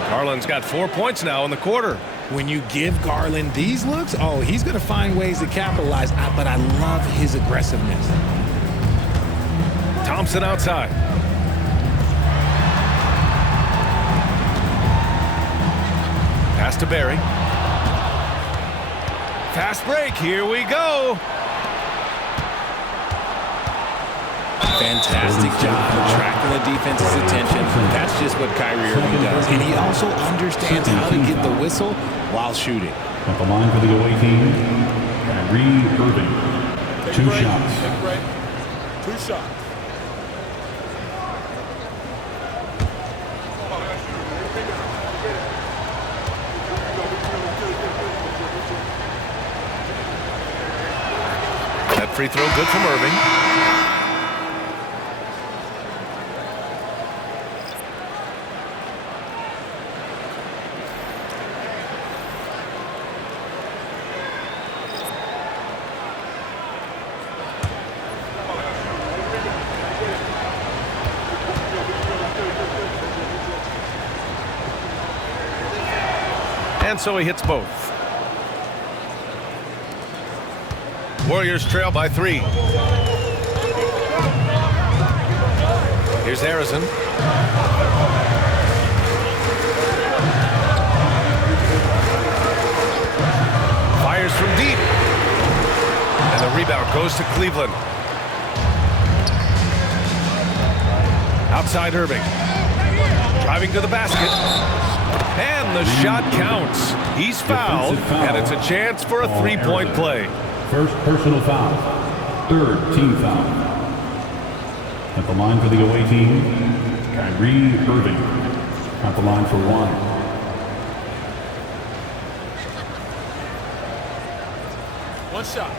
Garland's got 4 points now in the quarter. When you give Garland these looks, oh, he's going to find ways to capitalize. But I love his aggressiveness. Thompson outside. Pass to Barry. Fast break. Here we go. Fantastic job attracting the defense's attention. That's just what Kyrie Irving does. And he also understands how to get the whistle while shooting. At the line for the away team, Kyrie Irving. 2 shots. 2 shots. That free throw good from Irving. and so he hits both. Warriors trail by 3. Here's Harrison. Fires from deep. And the rebound goes to Cleveland. Outside Irving. Driving to the basket. And the shot counts. He's fouled, and it's a chance for a three-point play. First personal foul. Third team foul. At the line for the away team, Kyrie Irving. At the line for 1. One shot.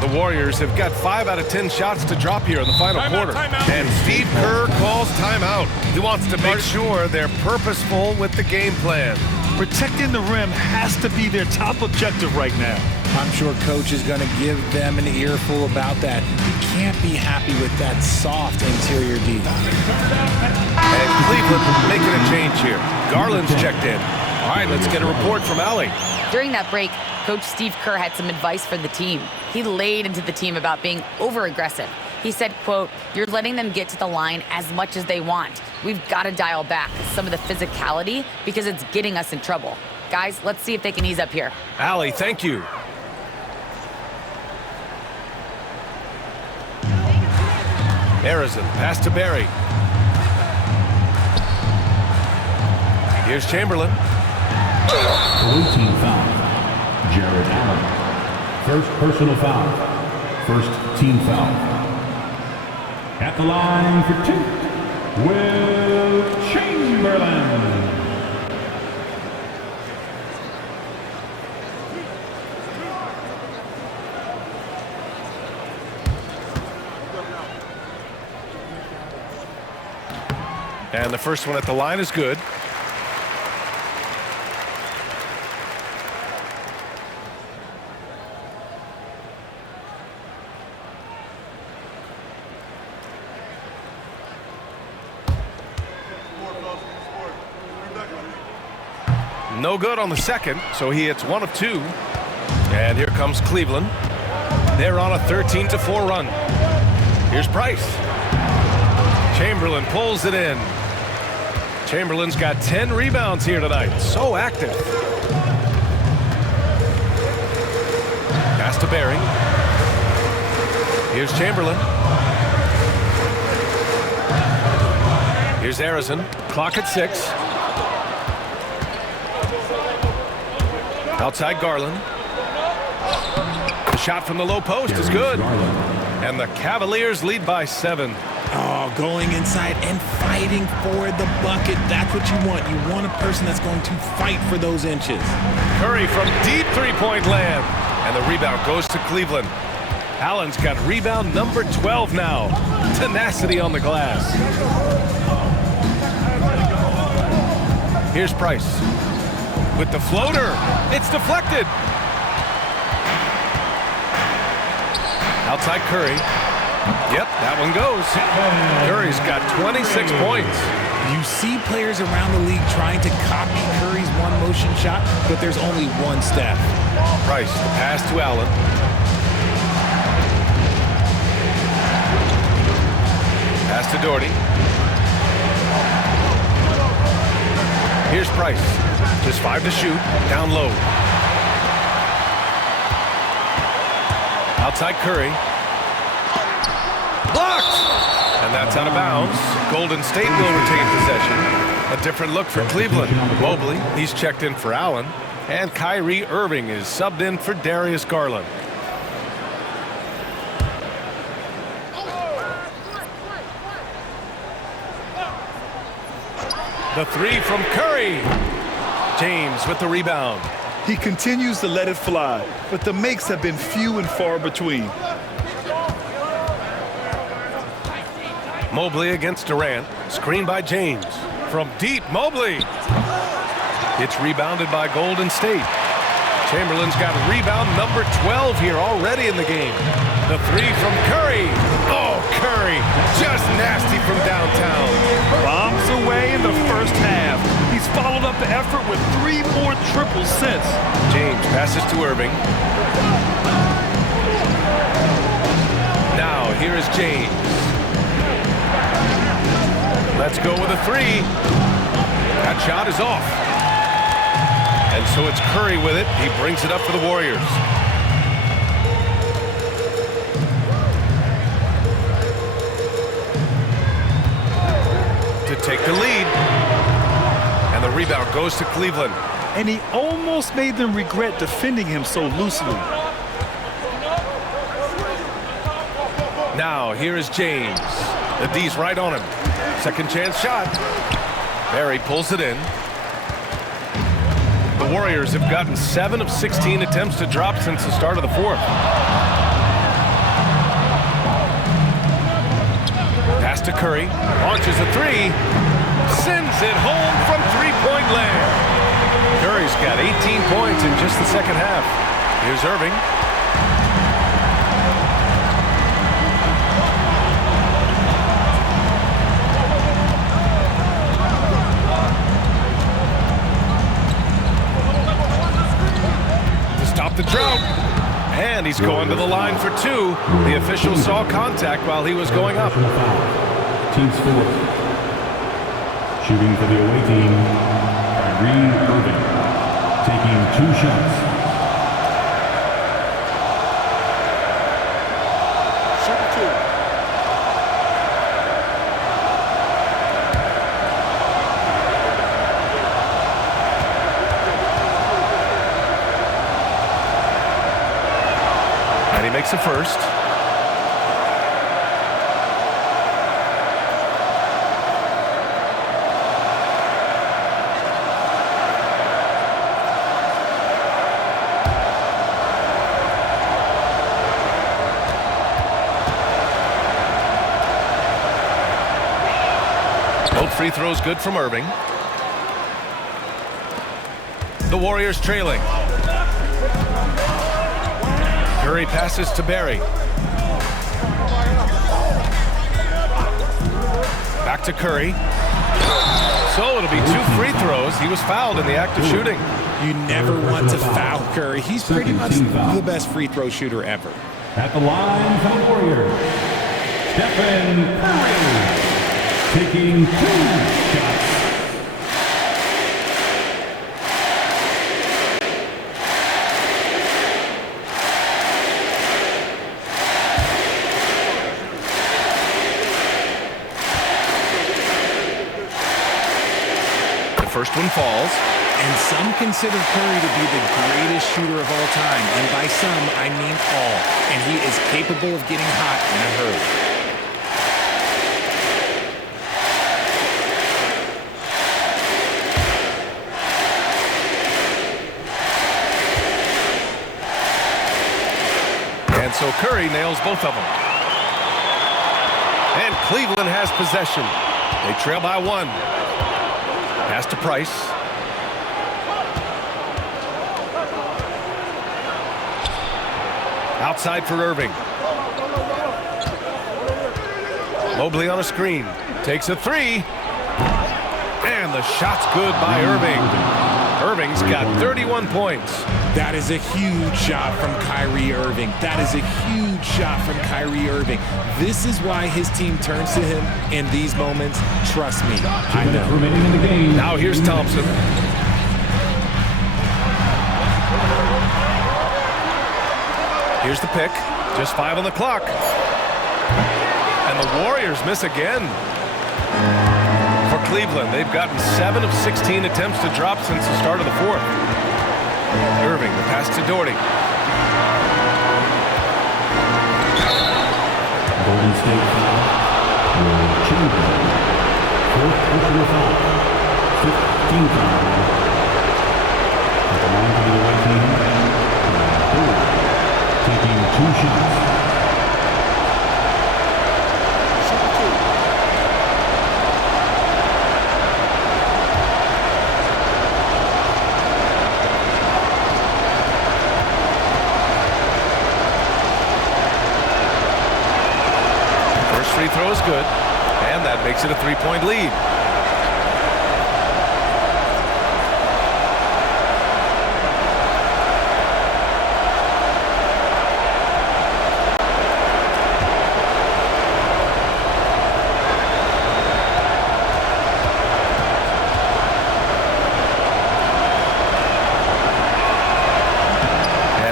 The Warriors have got 5 out of 10 shots to drop here in the final quarter. And Steve Kerr calls timeout. He wants to make sure they're purposeful with the game plan. Protecting the rim has to be their top objective right now. I'm sure coach is going to give them an earful about that. You can't be happy with that soft interior D. And Cleveland making a change here. Garland's checked in. All right, let's get a report from Allie. During that break, Coach Steve Kerr had some advice for the team. He laid into the team about being over-aggressive. He said, quote, "You're letting them get to the line as much as they want. We've got to dial back some of the physicality because it's getting us in trouble. Guys, let's see if they can ease up here." Allie, thank you. Harrison, pass to Barry. Here's Chamberlain. Blue team foul. Jared Allen. First personal foul. First team foul. At the line for 2, Will Chamberlain. And the first one at the line is good. No good on the second, so he hits 1 of 2. And here comes Cleveland. They're on a 13-4 run. Here's Price. Chamberlain pulls it in. Chamberlain's got 10 rebounds here tonight. So active. Pass to Barry. Here's Chamberlain. Here's Harrison. Clock at 6. Outside Garland. The shot from the low post is good. And the Cavaliers lead by 7. Oh, going inside and fighting for the bucket. That's what you want. You want a person that's going to fight for those inches. Curry from deep three-point land. And the rebound goes to Cleveland. Allen's got rebound number 12 now. Tenacity on the glass. Here's Price. With the floater. It's deflected. Outside Curry. Yep, that one goes. Curry's got 26 points. You see players around the league trying to copy Curry's one-motion shot, but there's only one step. Price, the pass to Allen. Pass to Doherty. Here's Price. Just 5 to shoot. Down low. Outside Curry. Blocked! And that's out of bounds. Golden State will retain possession. A different look for Cleveland. Mobley, he's checked in for Allen. And Kyrie Irving is subbed in for Darius Garland. The 3 from Curry. James with the rebound. He continues to let it fly, but the makes have been few and far between. Mobley against Durant. Screen by James. From deep, Mobley. It's rebounded by Golden State. Chamberlain's got rebound number 12 here already in the game. The three from Curry. Oh, Curry, just nasty from downtown. Bombs away in the first half. He's followed up the effort with 3 more triples since. James passes to Irving. Now, here is James. Let's go with a three. That shot is off. And so it's Curry with it. He brings it up for the Warriors. To take the lead. And the rebound goes to Cleveland. And he almost made them regret defending him so loosely. Now, here is James. The D's right on him. Second chance shot. Barry pulls it in. The Warriors have gotten 7 of 16 attempts to drop since the start of the fourth. Pass to Curry. Launches a three. Sends it home from three-point land. Curry's got 18 points in just the second half. Here's Irving. The drought, and he's going to the line for two. The official saw contact while he was going up. Team's fourth. Shooting for the away team, Kyrie Irving, taking 2 shots. Makes a first. Both free throws good from Irving. The Warriors trailing. Curry passes to Barry. Back to Curry. So it'll be 2 free throws. He was fouled in the act of shooting. You never want to foul Curry. He's pretty much the best free throw shooter ever. At the line for the Warriors, Stephen Curry, taking 2 shots. First one falls. And some consider Curry to be the greatest shooter of all time. And by some, I mean all. And he is capable of getting hot in a hurry. And so Curry nails both of them. And Cleveland has possession. They trail by 1. Pass to Price. Outside for Irving. Mobley on a screen. Takes a three. And the shot's good by Irving. Irving's got 31 points. That is a huge shot from Kyrie Irving. That is a huge shot from Kyrie Irving. This is why his team turns to him in these moments. Trust me, I know. Now here's Thompson. Here's the pick. Just 5 on the clock. And the Warriors miss again. For Cleveland, they've gotten 7 of 16 attempts to drop since the start of the fourth. Irving, the pass to Doherty. Golden State foul. Chamberlain. 4th personal foul. 15th foul. At the line for the away team. Taking 2 shots. free throw is good, and that makes it a 3-point lead.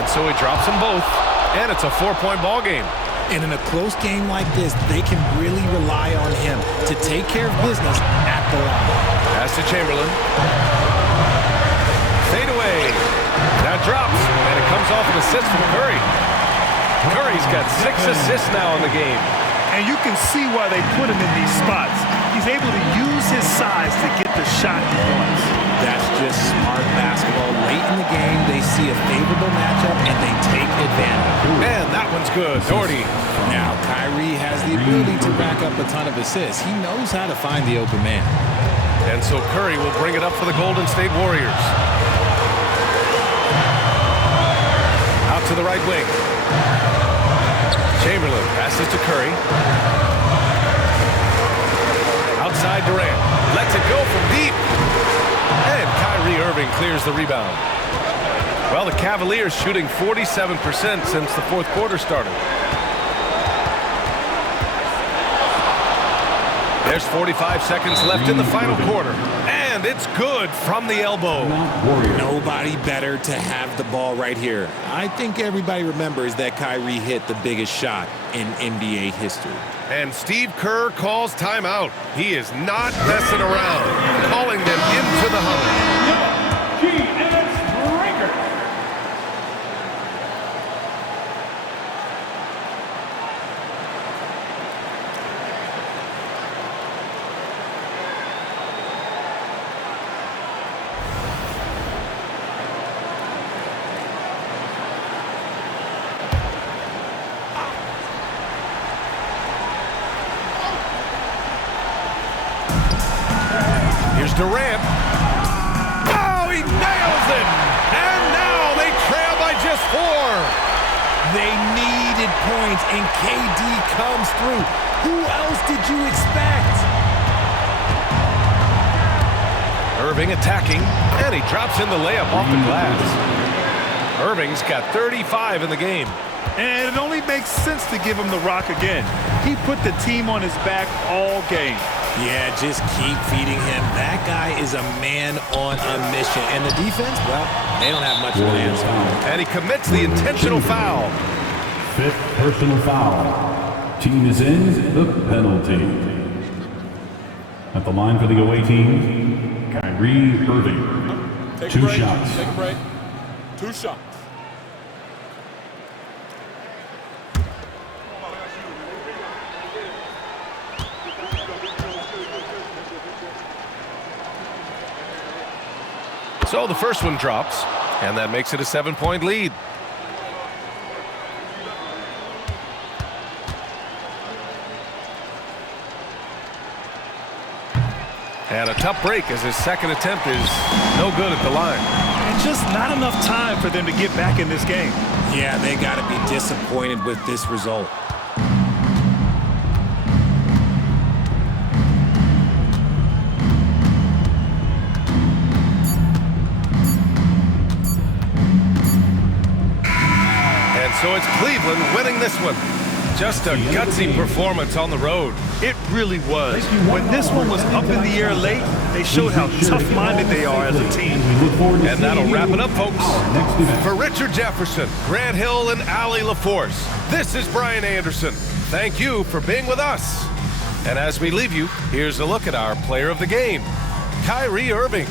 So he drops them both, and it's a 4-point ball game. And in a close game like this, they can really rely on him to take care of business at the line. Pass to Chamberlain. Fade away. That drops, and it comes off an assist from Curry. Curry's got 6 assists now in the game. And you can see why they put him in these spots. He's able to use his size to get the shot he wants. That's just smart basketball. Late in the game, they see a favorable matchup, and they take advantage. And that one's good. Doherty. Now, Kyrie has the ability to rack up a ton of assists. He knows how to find the open man. And so Curry will bring it up for the Golden State Warriors. Out to the right wing. Chamberlain passes to Curry. Outside Durant. Lets it go from deep. And Kyrie Irving clears the rebound. Well, the Cavaliers shooting 47% since the fourth quarter started. There's 45 seconds left in the final quarter. And it's good from the elbow. Nobody better to have the ball right here. I think everybody remembers that Kyrie hit the biggest shot in NBA history. And Steve Kerr calls timeout. He is not messing around, calling them into the huddle. Durant. Oh, he nails it! And now they trail by just 4. They needed points, and KD comes through. Who else did you expect? Irving attacking, and he drops in the layup off the glass. Irving's got 35 in the game. And it only makes sense to give him the rock again. He put the team on his back all game. Yeah, just keep feeding him. That guy is a man on a mission. And the defense, well, they don't have much of an answer. And he commits the intentional foul. 5th personal foul. Team is in the penalty. At the line for the away team, Kyrie Irving. 2 shots. Take a break. 2 shots. So the first one drops, and that makes it a 7-point lead. And a tough break as his second attempt is no good at the line. And just not enough time for them to get back in this game. Yeah, they got to be disappointed with this result. So it's Cleveland winning this one. Just a gutsy performance on the road. It really was. When this one was up in the air late, they showed how tough-minded they are as a team. And that'll wrap it up, folks. For Richard Jefferson, Grant Hill, and Allie LaForce, this is Brian Anderson. Thank you for being with us. And as we leave you, here's a look at our player of the game, Kyrie Irving.